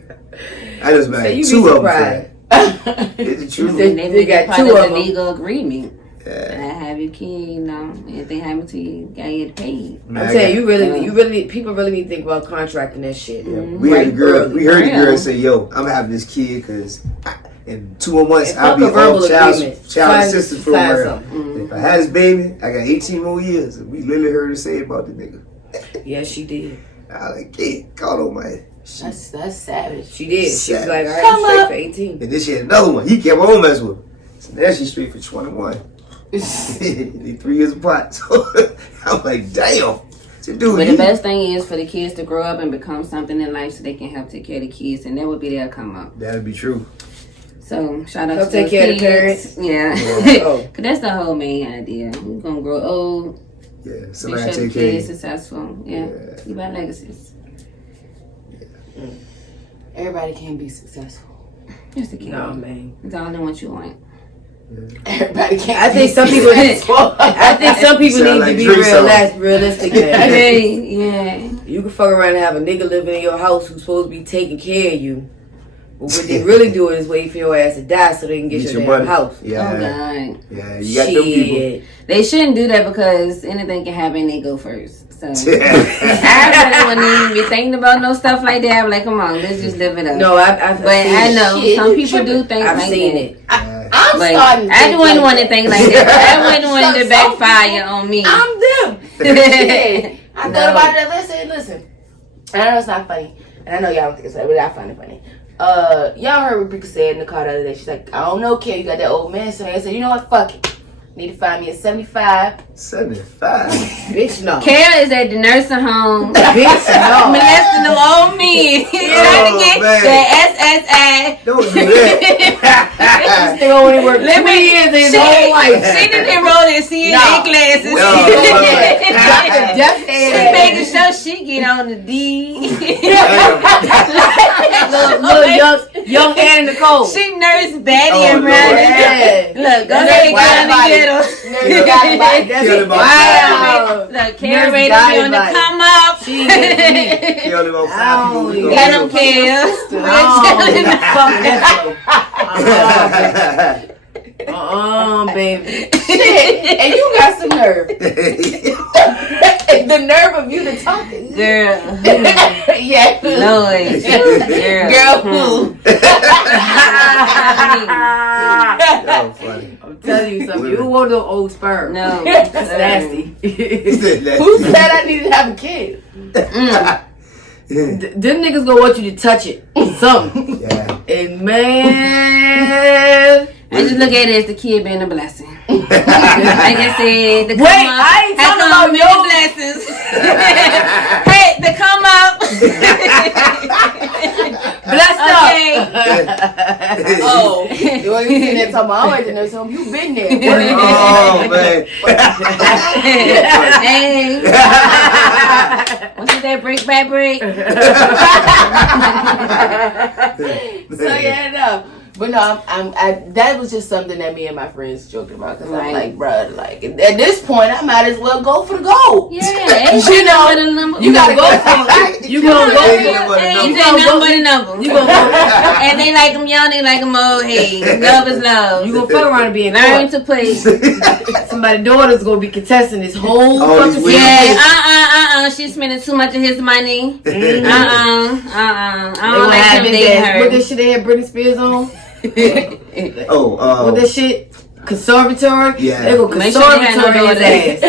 I know So somebody. you be Two of them. surprised. It's the truth. They- And then they we got got two two of of the them. legal agreement. Yeah. And I have your kid, you know, anything happen to you, gotta get paid. Man, I'm I saying got- you really, people really need to think about contracting that shit. Yeah, we heard the girl. early. We heard the Yeah. girl say, "Yo, I'm having this kid because in 2 more months And I'll fuck be a verbal on child agreement. child Sign- assistance sign program. something. If I had this baby, I got 18 more years." And we literally heard her say about the nigga. Yes, she did. I was like, "Yeah, God Almighty." That's savage. She did. She was like, "All right, Come I'm straight up. for 18." And then she had another one. He kept on messing with her. So now she's straight for 21. They 3 years apart. So I'm like, damn. So, dude, But the he- best thing is for the kids to grow up and become something in life so they can help take care of the kids, and that would be their come up. that'd be true. So shout out Help to take those care of the kids. Yeah, Oh. cause that's the whole main idea. We're gonna grow old, Yeah, make somebody sure the take care of kids you. successful. Yeah, leave our legacies. Everybody can't be successful. Just the kid. No, man. It's all in what you want. Everybody can't. I think be some people. successful. I think some people Sound need like to be Drake song. realistic. Man. Hey, yeah. You can fuck around and have a nigga living in your house who's supposed to be taking care of you. But what they really doing is waiting for your ass to die so they can get, your damn money. house. Oh Yeah, God. yeah, you got them people. Shit. They shouldn't do that because anything can happen. They go first. So I Yeah. really wouldn't even be thinking about no stuff like that. I'm like, come on, let's just live it up. No, I've But seen I it. know Shit, some you people do tripping. things I've like seen that. it. I'm But starting. To I think wouldn't like want to that. think like that. I wouldn't want to backfire on me. I'm them. Shit. I No. thought about that. Listen. And I know it's not funny. And I know y'all don't think it's funny, but I find it funny. Y'all heard what Rika said in the car the other day. She's like, I don't know, Kim. You got that old man. So I said, you know what? Fuck it. Need to find me a 75. 75. Bitch, no. Kara is at the nursing home. Bitch, no. Molesting them old men. Trying to get man. that SSI. Don't do that. They only work Let 2 me- years in his She- whole life. She didn't enroll in CNA No. classes. No. She making sure she get on the D. Little young Annie Nicole. She nursed Betty Oh, and Ronnie. Yeah. Look, go Nurse ahead, got Karen, body. get him. Nurse got body. That's Kill it. him Wow. outside. Look, Karen Nurse ready got to be on the everybody. come up. She ain't getting me. Kill him outside. Oh, We gonna Get go. him, Karen. Baby. Shit, and you got some nerve. The nerve of you to talk. Girl. Yeah. Lord. Girl, who? Oh, funny. I'm telling you something. You don't want no old sperm. No. That's nasty. Who said I needed to have a kid? Them niggas gonna want you to touch it. Something. Yeah. And man. I just look at it as the kid being a blessing. Like I said, the come Wait, up. I ain't talking come about many your- blessings. Hey, the come up. Blessed Okay. Oh, you ain't seen that talking about, I went to nurse home. You been there. Oh, man. Hey. What's that break by break? So yeah, no. But no, that was just something that me and my friends joked about. Because I'm Right. like, bruh, like, at this point, I might as well go for the gold. Yeah. You know, you gotta go for it. You gonna go Ain't for nothing but a Hey, number. you ain't nothing but a number. You gonna go, And they like them young, they like them old. Hey, love is love. you gonna fuck around and be in Learn court. to play. Somebody's daughter's gonna be contesting this whole All these fucking women. Yeah, she's spending too much of his money. I They don't gonna like have him his dating ass. What her. that shit they had Britney Spears on? Oh, What that shit? Conservatory? Yeah. They go Make sure they had no conservatory his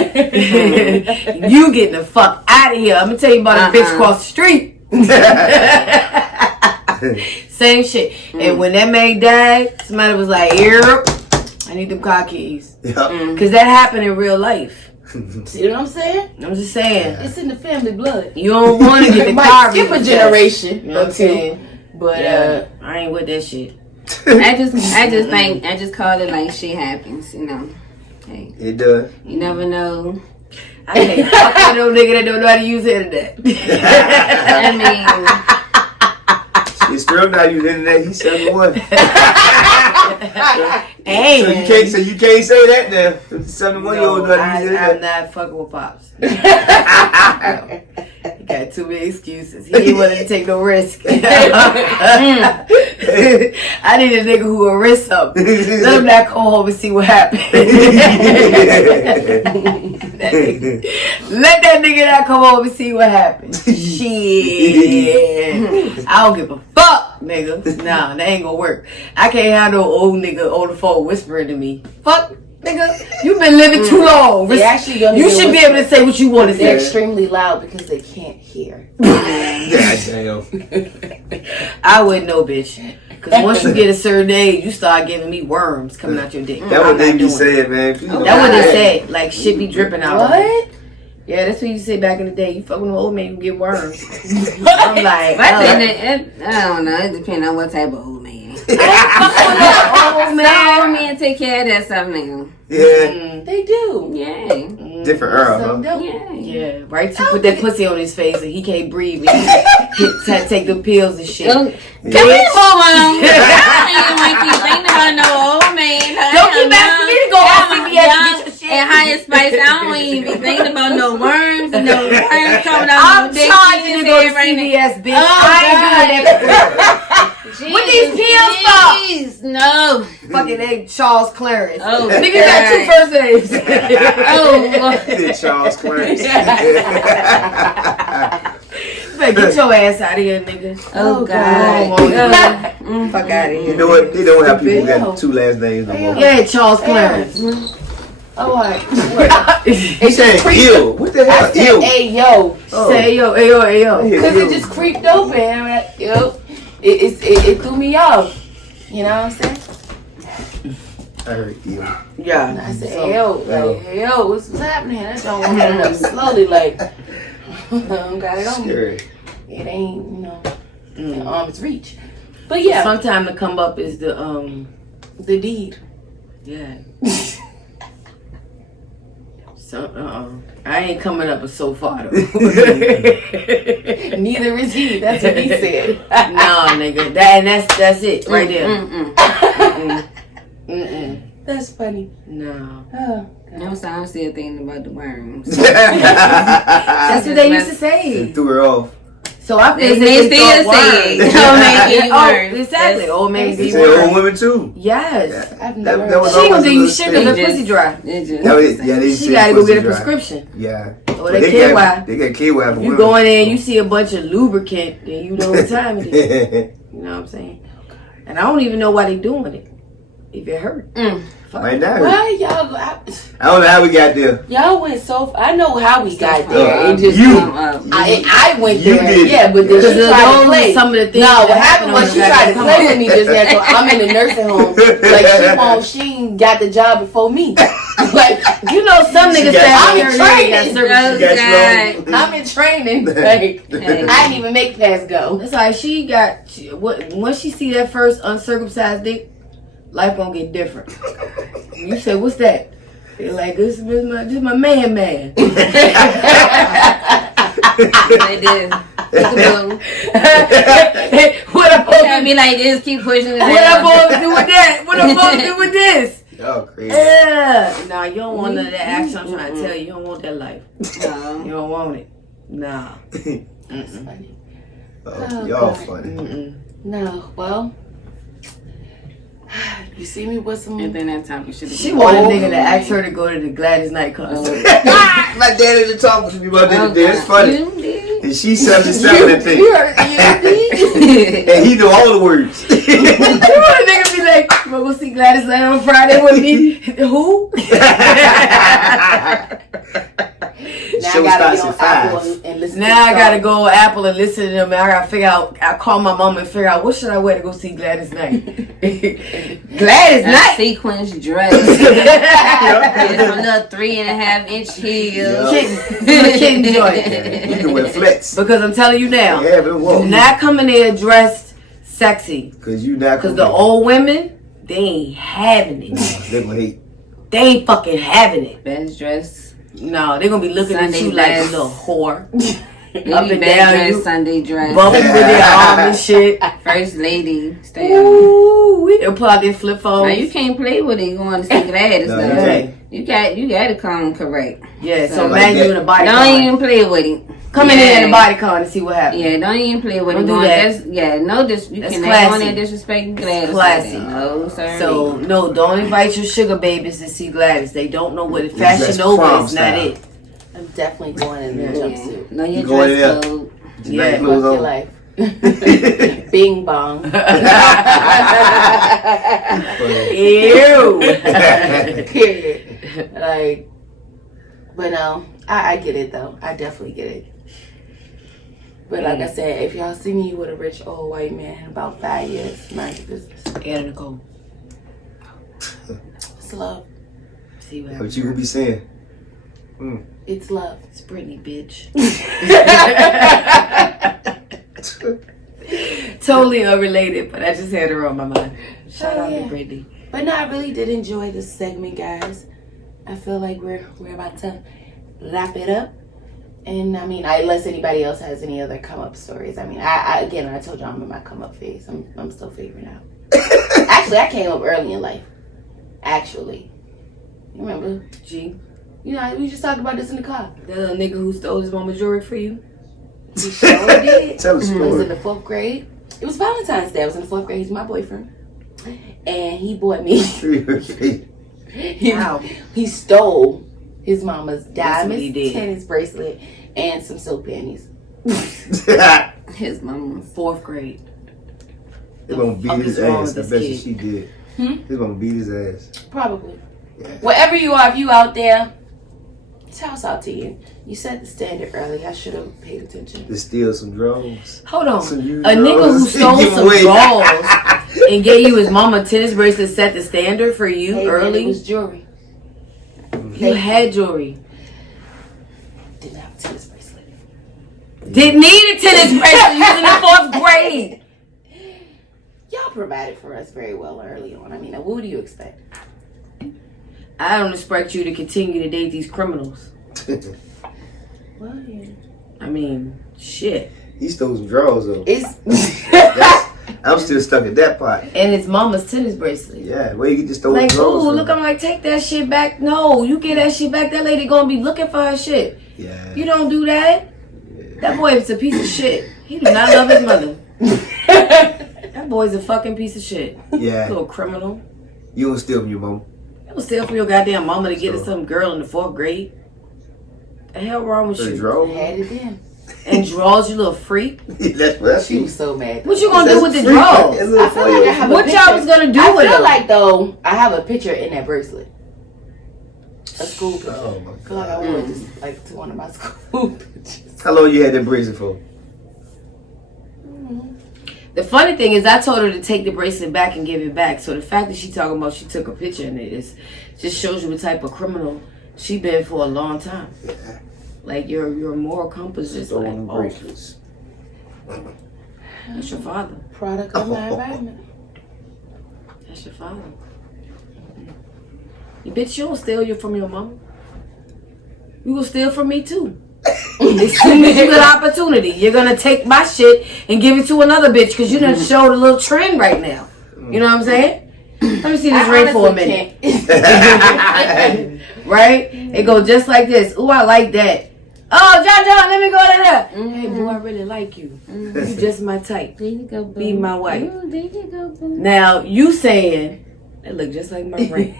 ass. You getting the fuck out of here. I'm gonna tell you about a bitch across the street. Same shit. And when that man died, somebody was like, "Yep, I need them car keys." yeah. Cause that happened in real life. See what I'm saying? I'm just saying. It's in the family blood. You don't want to get the Might car skip a repossessed. generation You know what or I'm two. saying? But Yeah, I ain't with that shit. I just call it like shit happens, you know. Hey, It does. you never know. I can't fuck with no nigga that don't know how to use the internet. I It's still not using the internet. He's 71. Hey, So you can't say that now. 71-year-old no, not using the I'm internet. not fucking with Pops. He got too many excuses. He ain't willing to take no risk. I need a nigga who will risk something. Let him not come home and see what happens. Let that nigga not come home and see what happens. Shit. I don't give a fuck, nigga. Nah, that ain't gonna work. I can't have no old nigga on the phone whispering to me. Fuck, nigga. You been living too long. They actually gonna You do should be what's- able to say what you want to They're say. extremely loud because they can't hear. God damn. I wouldn't know, bitch. Because once you get a certain age, you start giving me worms coming out your dick. That I'm what they not be doing it. saying, man. That's what they say. Like shit be dripping out. What? Yeah, that's what you say back in the day. You fuck with an old man, you get worms. I'm like, think I don't know. It depends on what type of old man. old Some old men take care of that stuff now. Yeah. They do. Yeah. Different era, Some huh? don't. Yeah. Yeah, right. You put that pussy on his face and he can't breathe. And he take the pills and shit. Don't move on. I ain't want to keep thinking about no old man. Don't keep asking me to go on CBS to get your shit. And higher spice, I don't even be thinking about no worms and no worms coming out I'm of no dick. charging to go to CBS, bitch. I ain't doing that. What these pills for? Jeez, no. Fucking name Charles Clarence. Oh, Nigga got two first names. Did Charles Clarence. Better get your ass out of here, nigga. Oh, God. Fuck out of You here. know what? They don't have people who got two last names no more. Yeah, Charles Clarence. Oh, all right. He said ill. What the I hell? said, Ill. hey, yo. Oh. Say, yo, hey, yo, hey, yo. Because it just creeped open. I'm like, yo. It threw me off. You know what I'm saying? I heard ill. Yeah. I said, hey, yo. Like, hey, yo, what's happening? That don't want to up slowly. Like, I don't got it on me. Scary. It ain't, in arm's reach. But yeah, Sometime to come up is the, the deed. yeah. So, I ain't coming up so far, though. Neither is he. That's what he said. Nah, nigga. That's it right there. Mm-mm. Mm-mm. That's funny. No. Oh, I'm sorry, I'm still thinking about the worms. That's what they used to say. And threw her off. So I feel They as if still thought say worms. it. Don't make it Oh, worse. exactly. That's- Old man They be They said old worms. women too. Yes. I've never. that was She gonna always do a you little shit because her thing. pussy dry. It just, Yeah, they She said gotta go pussy get a dry. prescription. Yeah. Or that They KY. got KY for You women. go in there and you see a bunch of lubricant, then you know what time it is. You know what I'm saying? And I don't even know why they doing it. If it hurt. Right now. Why y'all? I don't know how we got there. Y'all went so. I know how we got there. Uh, It just. you- I went You there. did. Yeah, but then Because she those tried to are play. some of the things No, that what happened happen was on she the tried to back play with me just now. So I'm in the nursing home. Like she got the job before me. Like You know some She niggas got- that I'm in training. She got you wrong. I'm in training. Like I didn't even make pass go. That's like once she see that first uncircumcised dick, life gonna get different. You say, what's that? They're like, this is my man. They did. What I'm supposed Can't be like this, keep pushing it. to do with that? What I'm supposed to do with this? Y'all crazy. Yeah. Nah, you don't want none of that action. I'm trying to tell you, you don't want that life. You No. don't want it. Nah. That's funny. Oh, y'all God. funny. No, well, you see me with some. And then that time we should have. She wanted a nigga to ask her to go to the Gladys Knight concert. My daddy was talking to me about that today. It's funny. You did. And she selling that thing. You heard me. And he knew all the words. You want a nigga to be like, you wanna go see Gladys Knight on Friday with me? Who? Now Show I gotta starts get on at Apple 5. and listen. Now to I the gotta song. go on Apple and listen to them. I gotta figure out. I call my mom and figure out what should I wear to go see Gladys Knight. Gladys A Knight. sequence dress. With some little 3.5-inch heels. Kitten. Kitten joint. You can wear flex. Because I'm telling you now, Yeah, but do what? not come in there dressed sexy. Because you not Because the old women, they ain't having it. They gonna hate. They ain't fucking having it. Best dress. No, they gonna be looking at Sunday you like a best. little whore. Maybe Up and best down, dress, you Sunday dress. bumping with their arm and shit. First lady. Stay on. Ooh, we can pull out their flip Now phones. you can't play with it going to see Gladys. No, though. you can't. You got to come correct. Yeah, so Like imagine that. you in a body Don't con. even play with it. Come in there in a body con and see what happens. Yeah, don't even play with Don't it. do Going, that. that's, yeah, no, you That's cannot classy. go on there disrespecting Gladys. Classy. Like that. No, sir. So, no, don't invite your sugar babies to see Gladys. They don't know what That's Fashion Nova prom is not style. it. I'm definitely going in the jumpsuit. Know your You going dress there? code. Yeah. Fuck Clothes your on. life. Bing bong. Ew. Period. Like, but no, I get it though. I definitely get it. But like I said, if y'all see me with a rich old white man in about 5 years, mind your business. Anna Nicole. It's love. See what What happens. you would be saying? It's love. It's Britney, bitch. Totally unrelated, but I just had her on my mind. Shout out yeah. to Britney. But no, I really did enjoy this segment, guys. I feel like we're about to wrap it up. And I mean, unless anybody else has any other come up stories. I mean, I told you I'm in my come up phase. I'm still figuring out. Actually, I came up early in life. Actually, you remember? G. You know, we just talked about this in the car. That little nigga who stole his mama's jewelry for you. He sure did. Tell the I was in story. the 4th grade. It was Valentine's Day. I was in the 4th grade. He's my boyfriend, and he bought me. Wow. He stole his mama's That's what he diamond did. tennis bracelet and some silk panties. His mama. 4th grade. They're gonna beat fuck his is wrong ass. with I this bet you kid? she did. Hmm? They're gonna beat his ass. Probably. Yeah. Wherever you are, if you out there, shouts out to you. You set the standard early. I should have paid attention. To steal some drones. Hold on. Some used A nigga who drones. stole Give some away. drawers and gave you his mama tennis bracelet set the standard for you Hey, man, early. it was jewelry. You had jewelry. Didn't have a tennis bracelet. Didn't need a tennis bracelet. You was in the 4th grade. Y'all provided for us very well early on. I mean, what do you expect? I don't expect you to continue to date these criminals. Well, yeah. I mean, shit. He stole some drawers though. It's I'm still stuck at that part. And it's mama's tennis bracelet. Yeah, where you get just throw Like, the clothes ooh, from. look, I'm like, take that shit back. No, you get that shit back. That lady gonna be looking for her shit. Yeah. You don't do that. That boy is a piece of shit. He do not love his mother. That boy's a fucking piece of shit. Yeah. Little criminal. You don't steal from your mom. You was steal from your goddamn mama to get So- to some girl in the 4th grade. The hell wrong with The you? draw. Had it then. And draws, you little freak. That's what I She see. was so mad. What you gonna do with the It's draws? a I little feel like I have a What y'all picture. was gonna do I with feel them? like though I have a picture in that bracelet. A school picture. Oh my I feel like I God. wore it just like to one of my school pictures. How long you had that bracelet for? The funny thing is, I told her to take the bracelet back and give it back. So the fact that she talking about she took a picture in it is just shows you what type of criminal she been for a long time. Yeah. Like your moral compass is like, Stolen oh, bracelets. that's your father. Product of my environment. That's your father. You bitch, you don't steal from your mama. You will steal from me too. As soon as you get an opportunity, you're gonna take my shit and give it to another bitch because you done showed a little trend right now. You know what I'm saying? Let me see this ring for a minute. Right? It goes just like this. Ooh, I like that. Oh, John, let me go to that. Hey, boo, I really like you. You just my type. There you go, boo. Be my wife. Ooh, there you go, boo. Now, you saying, that look just like my ring.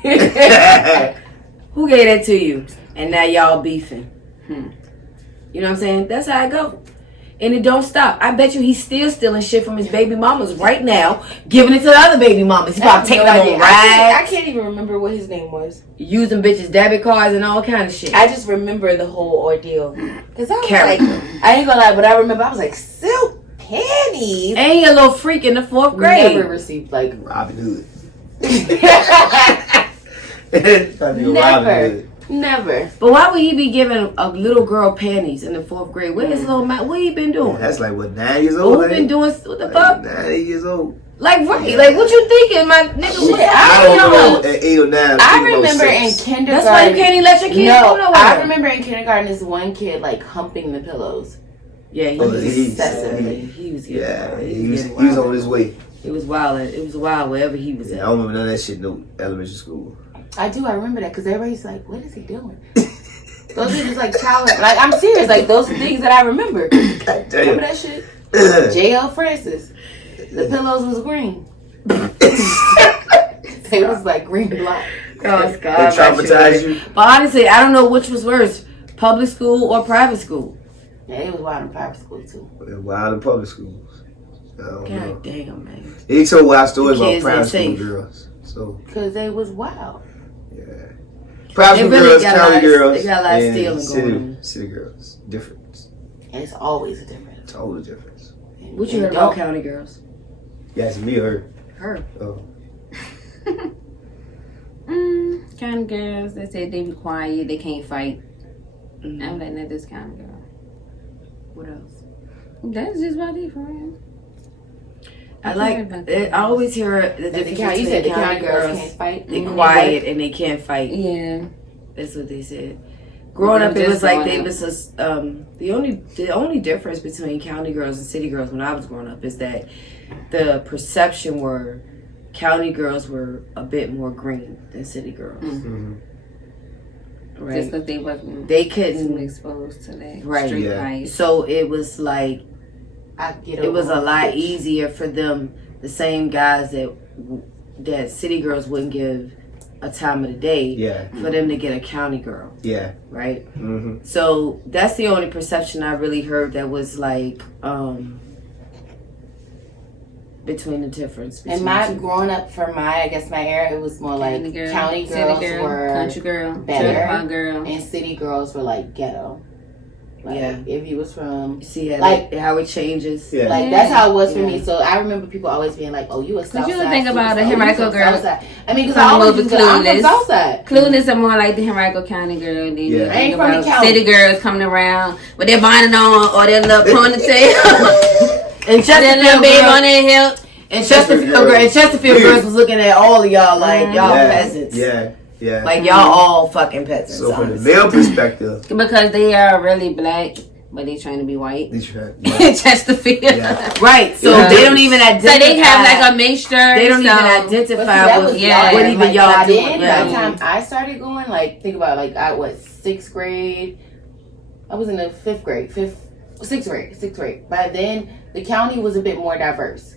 Who gave that to you? And now y'all beefing. You know what I'm saying? That's how it go. And it don't stop. I bet you he's still stealing shit from his baby mamas right now, giving it to the other baby mamas. He's probably taking them on I rides, can't even remember what his name was. using bitches' debit cards and all kind of shit. I just remember the whole ordeal. Cause I was Character. like, I ain't gonna lie, but I remember I was like, silk panties. And he a little freak in the 4th grade. Never received like Robin Hood. never. But why would he be giving a little girl panties in the 4th grade? What his little man? What he been doing? That's like what, 9 years old? What he been doing? What the fuck? 9, 8 years old. Like right? Like what you thinking, my nigga? What I don't know. know. At 8 or 9. I remember in kindergarten. That's why you can't even let your kids go No, nowhere. I remember in kindergarten this one kid like humping the pillows. Yeah, he Oh, was he's- excessively. He was getting Yeah, wild. he was getting wild. on his way. It was wild. It was wild wherever he was Yeah, I at. don't remember none of that shit no elementary school. I remember that because everybody's like, what is he doing? Those are just like child. Like I'm serious. Like those are things that I remember. Remember Damn. that shit? J.L. Francis. The pillows was green. They was like green block. Oh, They traumatized you? But honestly, I don't know which was worse, public school or private school. Yeah, it was wild in private school too. Wild in public schools. I don't know. God damn, man. He told wild stories The about kids private ain't school safe. girls. So, Cause they was wild. yeah. Private They school really girls, got a county lot of- girls, they got a lot of and stealing going on. city girls. Difference. And it's always a difference. Total difference. What you heard about county girls? Yeah, it's me or her. Her. Oh. Kind of girls that said they be quiet, they can't fight. Mm-hmm. I'm like, not this kind of girl. What else? That's just about it, friend. I like. I always hear the difference You between said the county county girls girls. can't fight. They quiet and they can't fight. Yeah. That's what they said. Growing Yeah, up, it just was like growing they up. was the only difference between county girls and city girls when I was growing up is that the perception were county girls were a bit more green than city girls. Mm-hmm. Right? Just because they wasn't They too couldn't. exposed to that Right, street yeah. fight. So it was like I get it was over a lot it. easier for them. The same guys that city girls wouldn't give a time of the day Yeah. for them to get a county girl, Yeah. right? Mm-hmm. So that's the only perception I really heard that was like between the difference. And between my the two. growing up for my era, it was more like county city girls girl, were country girl, better. trailer girl. and city girls were like ghetto. Like, Yeah. if you was from You see how, like- how it changes. Yeah. like that's how it was for Yeah. me. So I remember people always being like, "Oh, you a South you Side." think about food, the you Henrico from girl. Southside. I mean, because Come I always over used to, I'm from Clueless. Southside. Clueless are more like the Henrico County girl. Then you Yeah. I think ain't from the about county. city girls coming around with their bonnet on or their little ponytail, And their little Chesterfield babe on girls, their hip. and Chesterfield girls was looking at all of y'all like y'all peasants. Yeah. Yeah. Like y'all all fucking peasants. So from the honestly. male perspective, Because they are really black but they trying to be white. They try. Chesterfield. Yeah. Right. So Yeah. they don't even identify. So they have like a mixture. They don't even But see, identify that with was yeah, y'all. what even Like, y'all by doing. then, Yeah. by the time I started going, like, think about, like, I was 6th grade. I was in the 6th grade. By then, the county was a bit more diverse.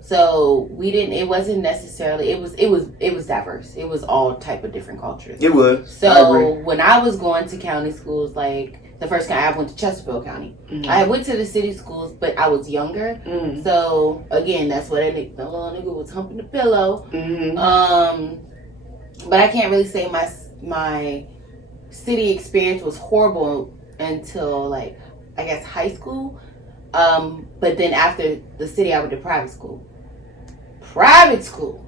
So it wasn't necessarily, it was diverse. It was all type of different cultures. It was. I So agree. when I was going to county schools, like, the first time I went to Chesterfield County. Mhm. I went to the city schools, but I was younger. Mm. So, again, that's what the little nigga was humping the pillow. Mhm. But I can't really say my city experience was horrible until, like, I guess high school. But then after the city, I went to private school. Private school,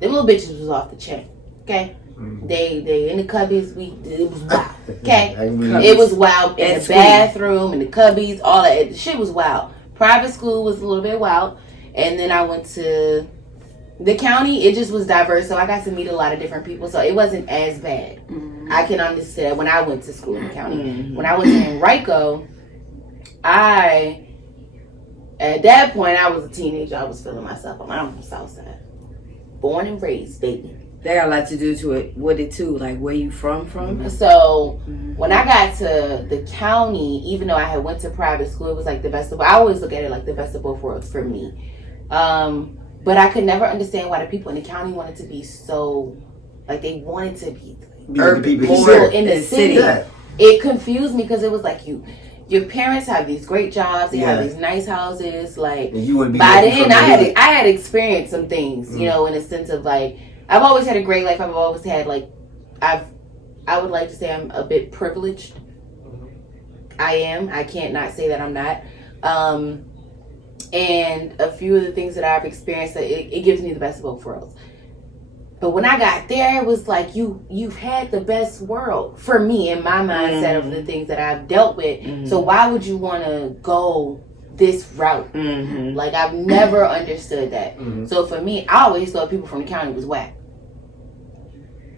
them little bitches was off the chain. Okay, Mhm. they in the cubbies. It was wild. Okay, I really- it was wild in At the school. bathroom, in the cubbies, all that. The shit was wild. Private school was a little bit wild, and then I went to the county. It just was diverse, so I got to meet a lot of different people. So it wasn't as bad. I can understand when I went to school in the county. Mhm. When I was in Henrico, at that point, I was a teenager. I was feeling myself. I'm on the south side. Born and raised, baby. They got a lot to do to it with it too. Like where you from? So when I got to the county, even though I had went to private school, it was like the best of. I always look at it like the best of both worlds for me. But I could never understand why the people in the county wanted to be so, like they wanted to be Urban people people here. in the in city. Yeah. It confused me because it was like your parents have these great jobs, they have Yeah. these nice houses, like. And you wouldn't be By from then, the I hood. had experienced some things, you know, in a sense of like I've always had a great life. I've always had like I would like to say I'm a bit privileged. I am. I can't not say that I'm not. And a few of the things that I've experienced, it gives me the best of both worlds. But when I got there, it was like you've had the best world for me in my mindset of the things that I've dealt with. So why would you want to go this route? Mm-hmm. Like I've never understood that. Mhm. So for me, I always thought people from the county was whack.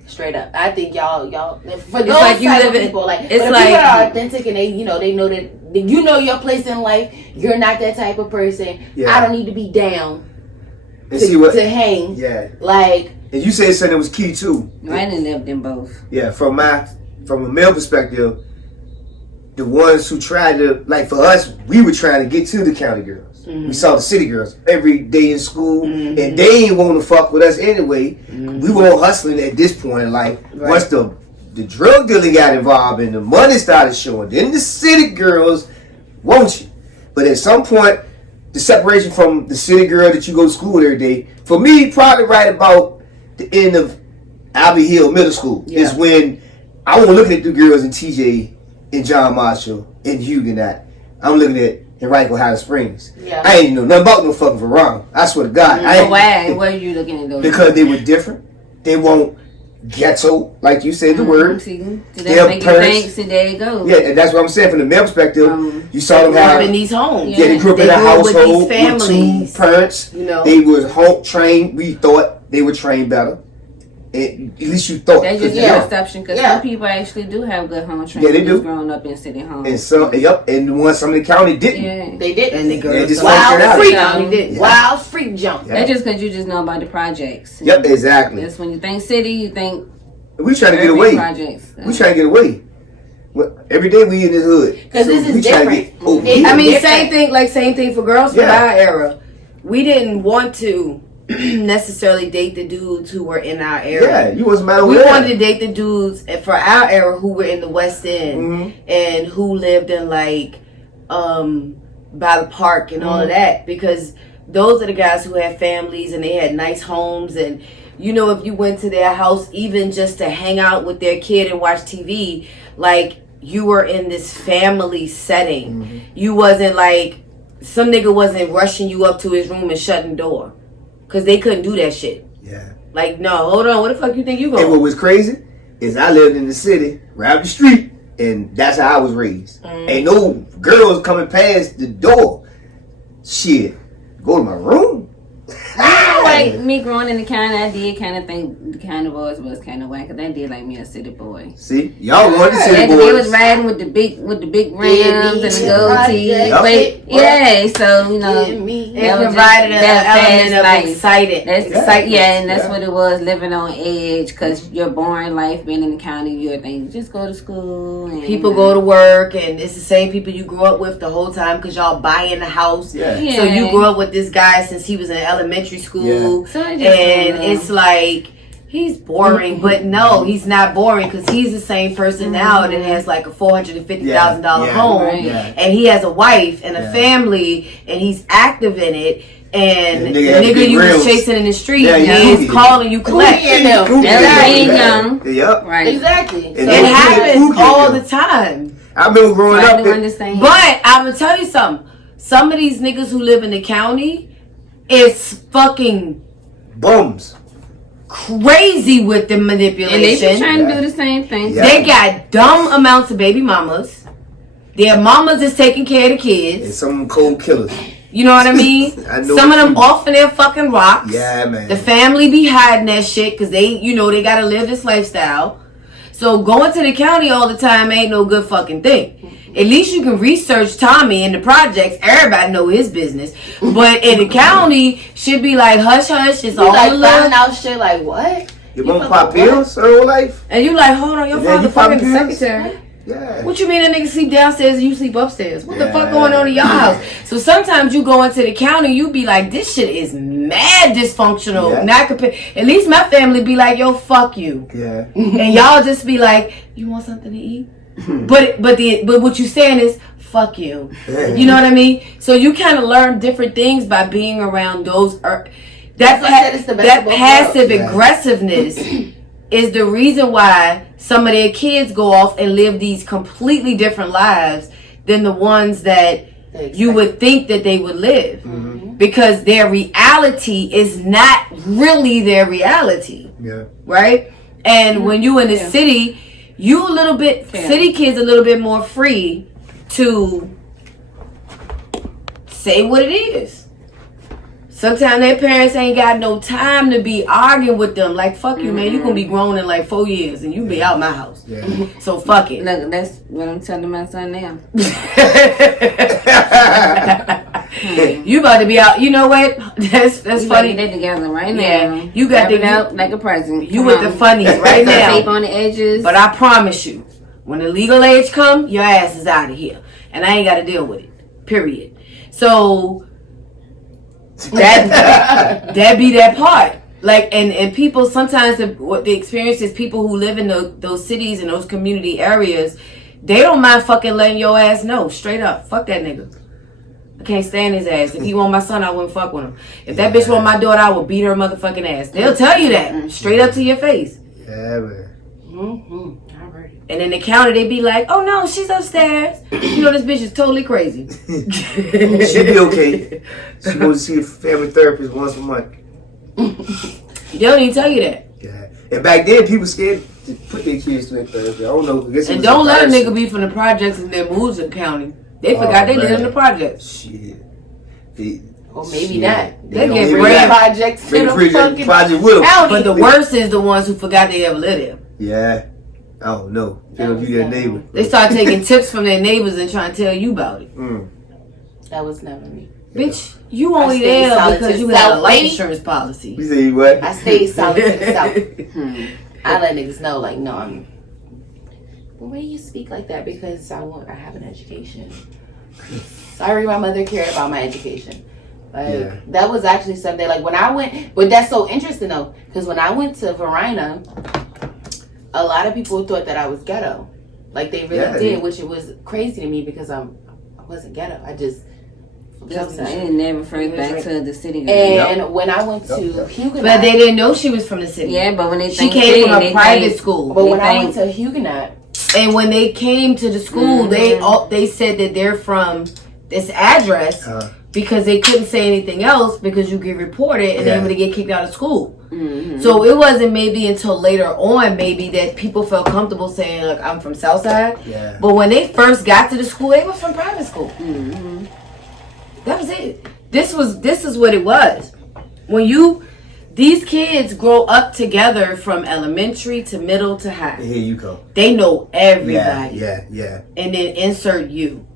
Straight up, I think y'all for those like you type live of in- people, like it's but the like- people that are authentic and they know that you know your place in life. You're not that type of person. Yeah. I don't need to be down And see what? to hang. Yeah. Like And you said something that was key too. I done lived in both. Yeah, from a male perspective, the ones who tried to, like for us, we were trying to get to the county girls. We saw the city girls every day in school, and they didn't want to fuck with us anyway. We were all hustling at this point in life. Once the drug dealing got involved and the money started showing, then the city girls want you. But at some point, the separation from the city girl that you go to school with every day, for me, probably right about the end of Albee Hill Middle School is when I wasn't looking at the girls in TJ and John Marshall and Huguenot. I'm looking at Henrico Highland Springs. yeah, I ain't know nothing about no fucking Verona. I swear to God. I But ain't, why? What are you looking at those? because they were different. They won't ghetto, like you said the word. See, so Their that make you parents- think. See, there you go. Yeah, and that's what I'm saying from the male perspective. You saw them Grew up in have. these homes. Yeah. Yeah, they grew up in They a grew up with household these with two families. parents. You know. They was home trained. We thought they were trained better. At least you thought. That's just Yeah. an exception because Yeah. some people actually do have good home training. Yeah, they do. Growing up in city homes. And some, and the ones some of the county didn't. Yeah. they did. And the They girls just wild figured it out. freak. Yeah. They did. Wild freak jump. Yeah. That's just because you just know about the projects. Yep, exactly. That's when you think city, you think We trying to get urban away. projects. We trying to get away. Every day we in this hood. 'Cause this is we trying to different. get over It- here. I mean, Different. same thing for girls from Yeah. our era. We didn't want to necessarily date the dudes who were in our era. Yeah, you wasn't matter We with wanted to date the dudes for our era who were in the West End Mhm. and who lived in like by the park and all of that, because those are the guys who had families and they had nice homes, and you know, if you went to their house even just to hang out with their kid and watch TV, like you were in this family setting. You wasn't like some nigga wasn't rushing you up to his room and shutting the door, because they couldn't do that shit. Yeah. Like, no, hold on, what the fuck you think you And what going? was crazy is I lived in the city, right up the street, and that's how I was raised. Ain't no girls coming past the door. Shit, go to my room. You know what? like me growing in the county, I did kind of think the county boys was kind of whack. Cause they did like me a city boy. See, y'all want the city They boys. was riding with the big rims and the goatee. Yep. But yeah, so you know, Give me. It that was provided just an that element fast of life. excited. That's Yeah. exciting, yeah, and that's Yeah. what it was, living on edge, because your boring life being in the county, you're thinking, just go to school. And, People go to work, and it's the same people you grew up with the whole time because y'all buying the house. Yeah. Yeah. So you grew up with this guy since he was in elementary school, So it just and don't know. it's like he's boring, but no, he's not boring because he's the same person now that has like a $450,000 Yeah. home, Right. Yeah. and he has a wife and a Yeah. family, and he's active in it. And And the nigga had nigga big you was rims. chasing in the street Yeah, yeah. is calling you collect. Cookie and them. That's being young. Yep. Right. Exactly. And So, then It happens Cookie all and the time. I remember growing So I up. do understand. But I'm gonna tell you something. Some of these niggas who live in the county is fucking Bums. crazy with the and they be manipulation. trying to do the same thing. Yeah. They got dumb amounts of baby mamas. Their mamas is taking care of the And kids. some cold killers. You know what I mean? I know Some of them people. off in their fucking rocks. Yeah, man. The family be hiding that shit because they, you know, they gotta live this lifestyle. So going to the county all the time ain't no good fucking thing. At least you can research Tommy in the projects. Everybody know his business. But in the county, should be like hush hush. It's you all like a finding look. out shit like what? Your You mom fucking pop what? pills her whole life? And you like, hold on, your And then father you pop fucking the pills? secretary. Yeah. What you mean a nigga sleep downstairs and you sleep upstairs? What the fuck Yeah. going on in your house? So sometimes you go into the county, you be like, this shit is mad dysfunctional. Yeah. Not compared. At least my family be like, yo, fuck you. Yeah. And y'all just be like, you want something to eat? but what you saying is, fuck you. You know what I mean? So you kind of learn different things by being around those. That That's why I said it's the best that of both passive worlds. aggressiveness is the reason why some of their kids go off and live these completely different lives than the ones that you would think that they would live. Because their reality is not really their reality. Yeah. Right? And when you in the city, you a little bit, city kids a little bit more free to say what it is. Sometimes their parents ain't got no time to be arguing with them. Like, fuck you, man. You gonna be grown in like 4 years and you be out my house. Yeah. So fuck it. Look, that's what I'm telling my son now. You about to be out. You know what? That's We better funny. get that together right now. Yeah, you got Wrap the- it out like a present. You Come with on. the funnies right Some tape now. on the edges. But I promise you, when the legal age come, your ass is out of here. And I ain't got to deal with it. Period. So that be that part. Like, and people sometimes, what the experience is, people who live in those cities and those community areas, they don't mind fucking letting your ass know straight up. Fuck that nigga. I can't stand his ass. If he want my son, I wouldn't fuck with him. If that bitch want my daughter, I would beat her motherfucking ass. They'll tell you that straight up to your face. Yeah, man. And in the county, they be like, "Oh no, she's upstairs." You know, this bitch is totally crazy. She'll be okay. She goes to see a family therapist once a month. They don't even tell you that. Yeah. And back then, people scared to put their kids to their therapy. I don't know. I guess it And was don't let a embarrassing. nigga be from the projects and then moves to the county. They forgot they live in man. the projects. Shit. Or maybe Shit. not. They don't get even brand got- Projects Bring in the a project, fucking project with 'em. county. But the worst is the ones who forgot they ever lived there. Yeah. I don't know. Feel if you their neighbor. They start taking tips from their neighbors and trying to tell you about it. Mm. That was never me. Bitch, you only stay there solid because to you the had a south, life baby. insurance policy. You say what? I stayed solid to the south. I let niggas know, like, no, I'm. The way you speak like that because I have an education. Sorry, my mother cared about my education. Like Yeah. that was actually something like when I went, but that's so interesting though, because when I went to Verina, a lot of people thought that I was ghetto, like they really Yeah, did, yeah. which it was crazy to me because I wasn't ghetto. I just Just I didn't never first back to the city. and when I went to Yep. Huguenot, But they didn't know she was from the city. Yeah, but when they She think came city, from a they private think- school. but when I they went to Huguenot, And when they came to the school, they said that they're from this address because they couldn't say anything else because you get reported and Yeah. they would get kicked out of school. So it wasn't maybe until later on maybe that people felt comfortable saying like I'm from Southside. Yeah. But when they first got to the school, they were from private school. That was it. This is what it was. When you These kids grow up together from elementary to middle to high. Here you go. They know everybody. Yeah. And then insert you.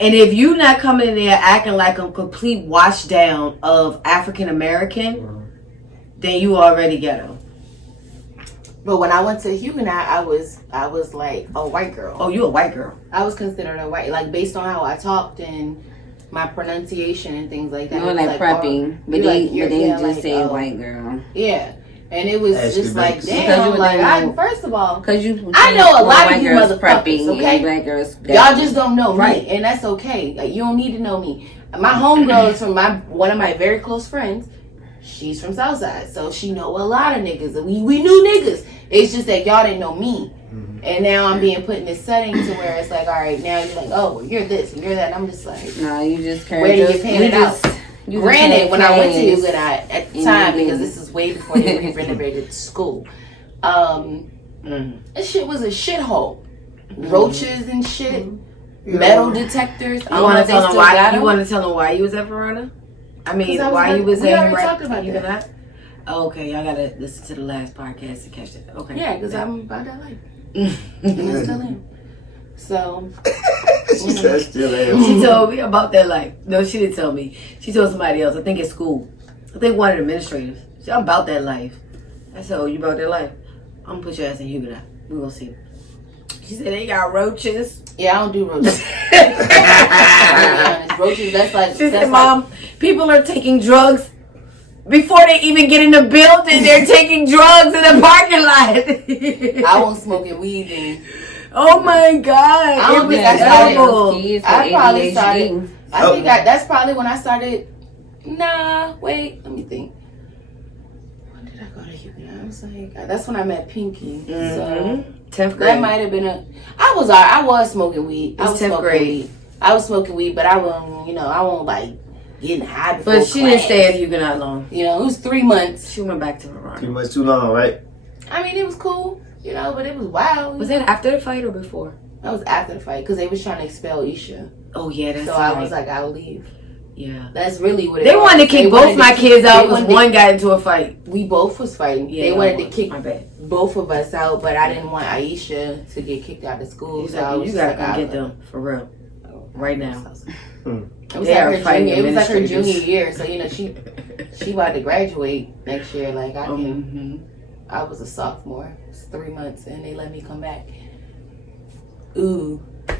And if you not coming in there acting like a complete wash down of African American, then you already ghetto. But when I went to Huguenot, I was like a white girl. Oh, you a white girl. I was considered a white, like based on how I talked and my pronunciation and things like that. You were It was like prepping, but they just say white girl. Yeah, and it was Ashley just like, Banks. damn, Because like, first of all, Because you, I know a lot of you girls motherfuckers, prepping okay? and black girls. y'all just don't know Right. me, and that's okay. Like, you don't need to know me. My homegirl is from one of my very close friends. She's from Southside, so she know a lot of niggas. And we knew niggas. It's just that y'all didn't know me. And now I'm being put in this setting to where it's like, all right, now you're like, oh, well, you're this and you're that. And I'm just like, No, you just where do you pan it out? Granted, when I went to Huguenot at the time, because this is way before they renovated the school, this shit was a shithole. Roaches and shit, metal detectors. You want to tell them why? You want to tell them why you was at Verona? I mean, why you was we at already talked about you that. Oh, okay, y'all gotta listen to the last podcast to catch that. Okay. Yeah, because I'm about that life. And I still am. So, She said still am. She told me about that life. No, she didn't tell me. She told somebody else. I think at school. I think one of the administrators. She said, I'm about that life. I said, oh, you about that life? I'm gonna put your ass in Huguenot. We're gonna see. She said they got roaches. yeah, I don't do roaches. I'll be honest. Roaches, that's like. She that's said, Mom, people are taking drugs before they even get in the building. They're taking drugs in the parking lot. I won't smoking weed and. Oh my God! I don't It was think I started- terrible. I probably started. I think that's probably when I started. Nah, wait, let me think. When did I go to Huguenot? I was like, that's when I met Pinky. So 10th grade. that might have been I was smoking weed. I It's was 10th smoking grade. weed. I was smoking weed, but I won't. I won't like getting high before But she didn't class. stay at Huguenot long. It was 3 months. She went back to Too Verona. much too long, right? I mean, it was cool, but it was wild. Was that after the fight or before? That was after the fight because they was trying to expel Isha. Oh yeah, that's So right. I was like, I'll leave. yeah. That's really what it They was. wanted to kick both my kids out because one got into a fight. We both was fighting. Yeah, they wanted to kick my bad. both of us out, but I didn't want Aisha to get kicked out of school. He's So I like, was you just gotta like, come get I'll- them for real, right now. It was They like are her fighting junior. It was like her junior administrators. year. So she about to graduate next year. Like I can. I was a sophomore. It's 3 months, and they let me come back. Ooh, but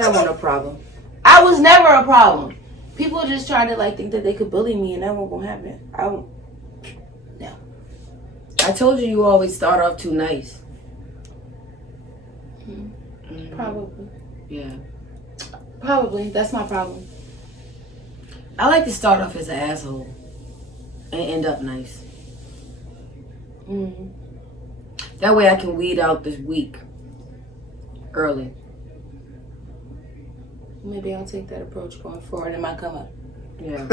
I want a problem. I was never a problem. People just try to think that they could bully me, and that won't gonna happen. I won't. I told you you always start off too nice. Probably. Yeah. Probably. That's my problem. I like to start off as an asshole and end up nice. Mm-hmm. That way I can weed out this week early. Maybe I'll take that approach going forward. It might come up. Yeah.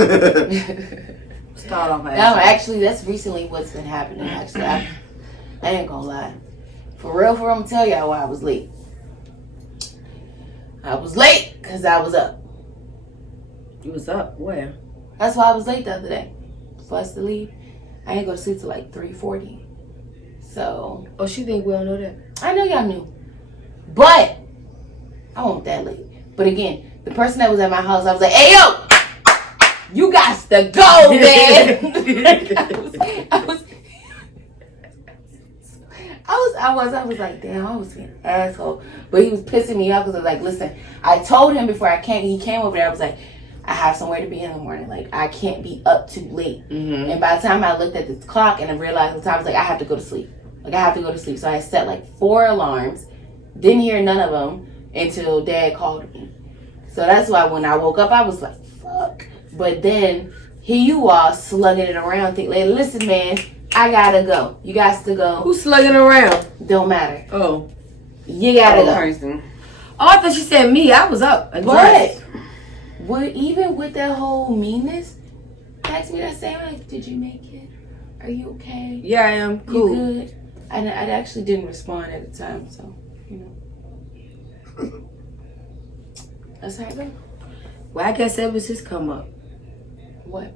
Start off as No, actually, that's recently what's been happening. Actually, I ain't gonna lie. For real, I'm gonna tell y'all why I was late. I was late because I was up. You was up. Where? That's why I was late the other day. For us to leave, I ain't go to sleep till like 3:40. So Oh, she think we don't know that. I know y'all knew, but I wasn't that late. But again, the person that was at my house, I was like, "Hey yo, you got to go, man." I was like, damn, I was being an asshole. But he was pissing me off because I was like, listen, I told him before he came over there, I was like, I have somewhere to be in the morning. Like, I can't be up too late. Mm-hmm. And by the time I looked at the clock and I realized the time, I was like, I have to go to sleep. Like, I have to go to sleep. So I set like 4 alarms. Didn't hear none of them until Dad called me. So that's why when I woke up, I was like, fuck. But then here you are slugging it around. Think, like, listen, man, I gotta go. You guys to go. Who's slugging around? Don't matter. Oh. You gotta go. person. Oh, I thought she said me. I was up. and dressed. But even with that whole meanness, text me that same like, did you make it? Are you okay? Yeah, I am. You Cool. good? I actually didn't respond at the time, so that's how it goes. Well, I guess that was his come up. What?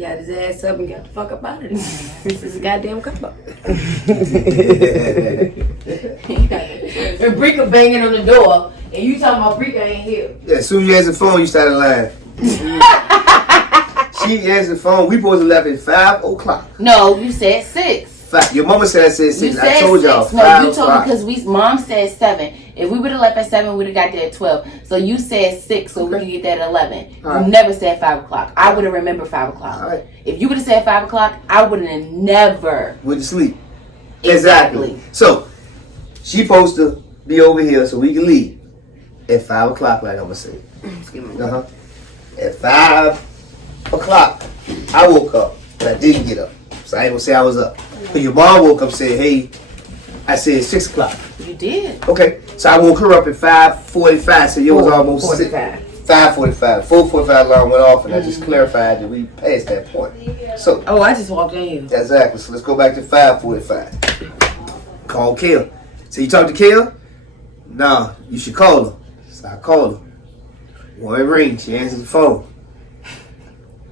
got his ass up and got the fuck up out of there. This is a goddamn come up. And Brika banging on the door, and you talking about Brika ain't here. Yeah, as soon as you answer the phone, you started lying. She answered the phone. We supposed to left at 5 o'clock. No, you said 6. Your mama said I said 6. You I said told y'all 6. 5 No, you told me o'clock. because mom said 7. If we would have left at 7, we would have got there at 12. So you said 6, so we could get there at 11. All You right. never said 5 o'clock. I would have remembered 5 o'clock. All right. If you would have said 5 o'clock, I would have never. Went to sleep. Exactly. So, she supposed to be over here so we can leave at 5 o'clock, like I'm going to say. Uh-huh. At 5 o'clock, I woke up, but I didn't get up. So I ain't going to say I was up. But your mom woke up and said, hey, I said 6 o'clock. You did. Okay. So I woke her up at 5:45, so it was almost 45. 5:45. 4:45 alarm went off, and I just clarified that we passed that point. So, Oh, I just walked in here. exactly. So let's go back to 5:45. Call Kel. So you talk to Kel? Nah, you should call her. So I called her. One ring. She answered the phone.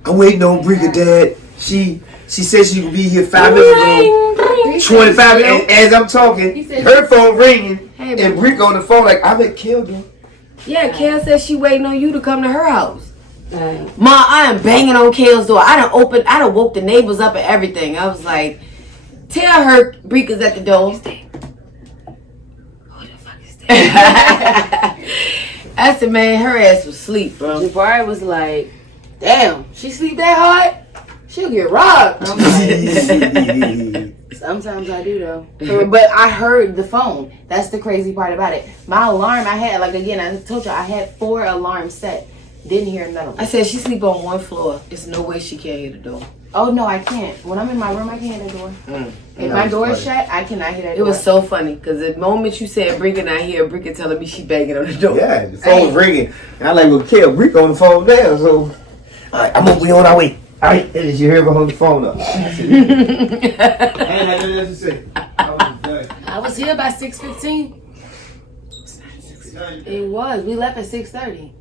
I'm waiting on Brika, Dad. She said she would be here 5 minutes ago. 25. And as I'm talking, her phone ringing, Hey, and Brika on the phone like, I'm at Kel, dude. Yeah, Kale said she waiting on you to come to her house. Ma, I am banging on Kale's door. I done woke the neighbors up and everything. I was like, tell her Brika's at the door. Who the fuck is that? I said, man, her ass was asleep, bro. Jabari was like, Damn, she sleep that hard? She'll get robbed. I'm like, sometimes I do though. But I heard the phone. That's the crazy part about it. My alarm, I had, like again, I told you, I had 4 alarms set. Didn't hear none of them. I said, she sleep on one floor. There's no way she can't hear the door. Oh no, I can't. When I'm in my room, I can't hear the door. If my door is shut, I cannot hear that It door. was so funny because the moment you said Brika not here, Brika telling me she banging on the door. Yeah, the phone's ringing. And I like, well, Kel, Brika on the phone now, so all right, we on our way. All right, and you hear her hold the phone up. I said, I ain't had nothing else to say. I was done. I was here by 6:15. It was. We left at 6:30.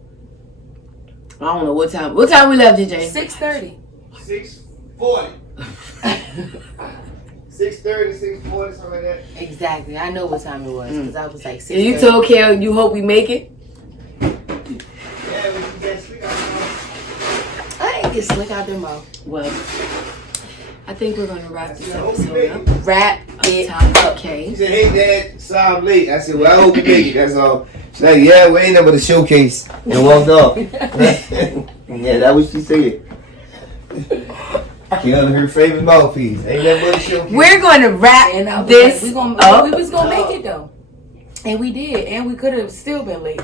I don't know what time. What time we left, DJ? 6:30. 6:40. 6:30, 6:40, something like that. Exactly. I know what time it was because I was like 6:30. And you told Kale you hope we make it? Yeah, we can get sleep out I ain't get slick out their mouth. Well, I think we're gonna wrap this I hope we episode make up. it. Wrap it up. Okay. She said, hey, Dad, sorry I'm late. I said, well, I hope you make it. That's all. She's like, yeah, we ain't nothing but a showcase. And walked off. Yeah, that's what she said. Killing her favorite mouthpiece. Ain't nothing but a showcase. We're gonna wrap And I was this like, up. we was gonna make it though, and we did, and we could have still been late,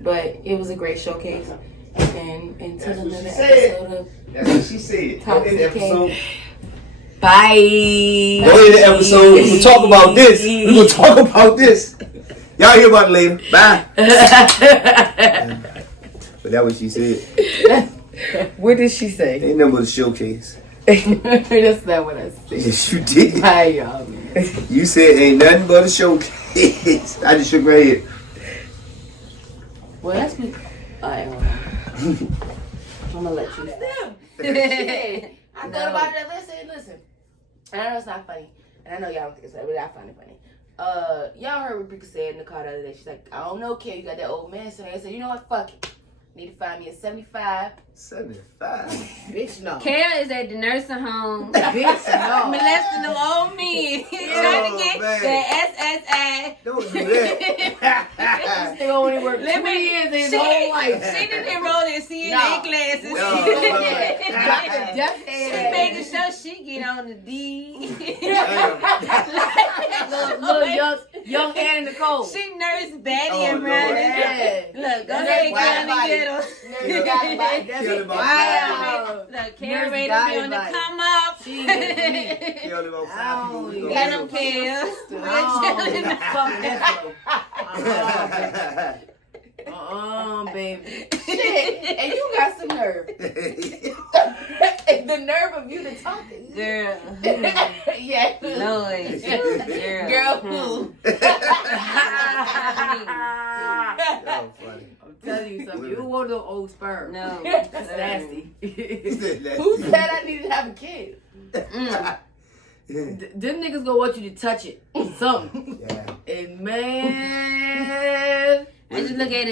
but it was a great showcase. And until That's what another she said. episode of That's what she said. Go in the episode. Bye. Go in the episode. We're going to talk about this. We're going to talk about this. Y'all hear about it later. Bye. But that's what she said. What did she say? Ain't nothing but a showcase. That's not what I said. Yes, you did. Bye, y'all. You said ain't nothing but a showcase. I just shook my head. Well, that's me. I'm gonna let you. I thought about that. Listen. And I know it's not funny, and I know y'all don't think it's funny, but I find it funny. Y'all heard what Brika said in the car the other day. She's like, I don't know, Kay, you got that old man sitting there. I said, you know what? Fuck it. Need to find me a 75. 75. Bitch, no. Kara is at the nursing home. Bitch, no. Molesting the old men. Trying to get man. the SSI. Don't do that. They only worked 20 years in his whole life. She didn't enroll in CNA No. classes. No, She making sure she get on the D. Little young Annie Nicole. She nurse Betty Oh, and Lord. running. Yeah. Look, go Nurse ahead, Body. Karen, and get her. Kill him Wow. Look, Karen Nurse ready to be Body on the Body. come up. She is Kill him on Oh, five. you Get them, Karen. baby. Shit, and you got some nerve. The nerve of you to talk to you. Girl. Yeah. Lord. Girl, who? That was funny. tell you something. You don't want no old sperm. No. That's nasty. Who said I needed to have a kid? Them niggas gonna want you to touch it. Something. Yeah. And man. I just look at it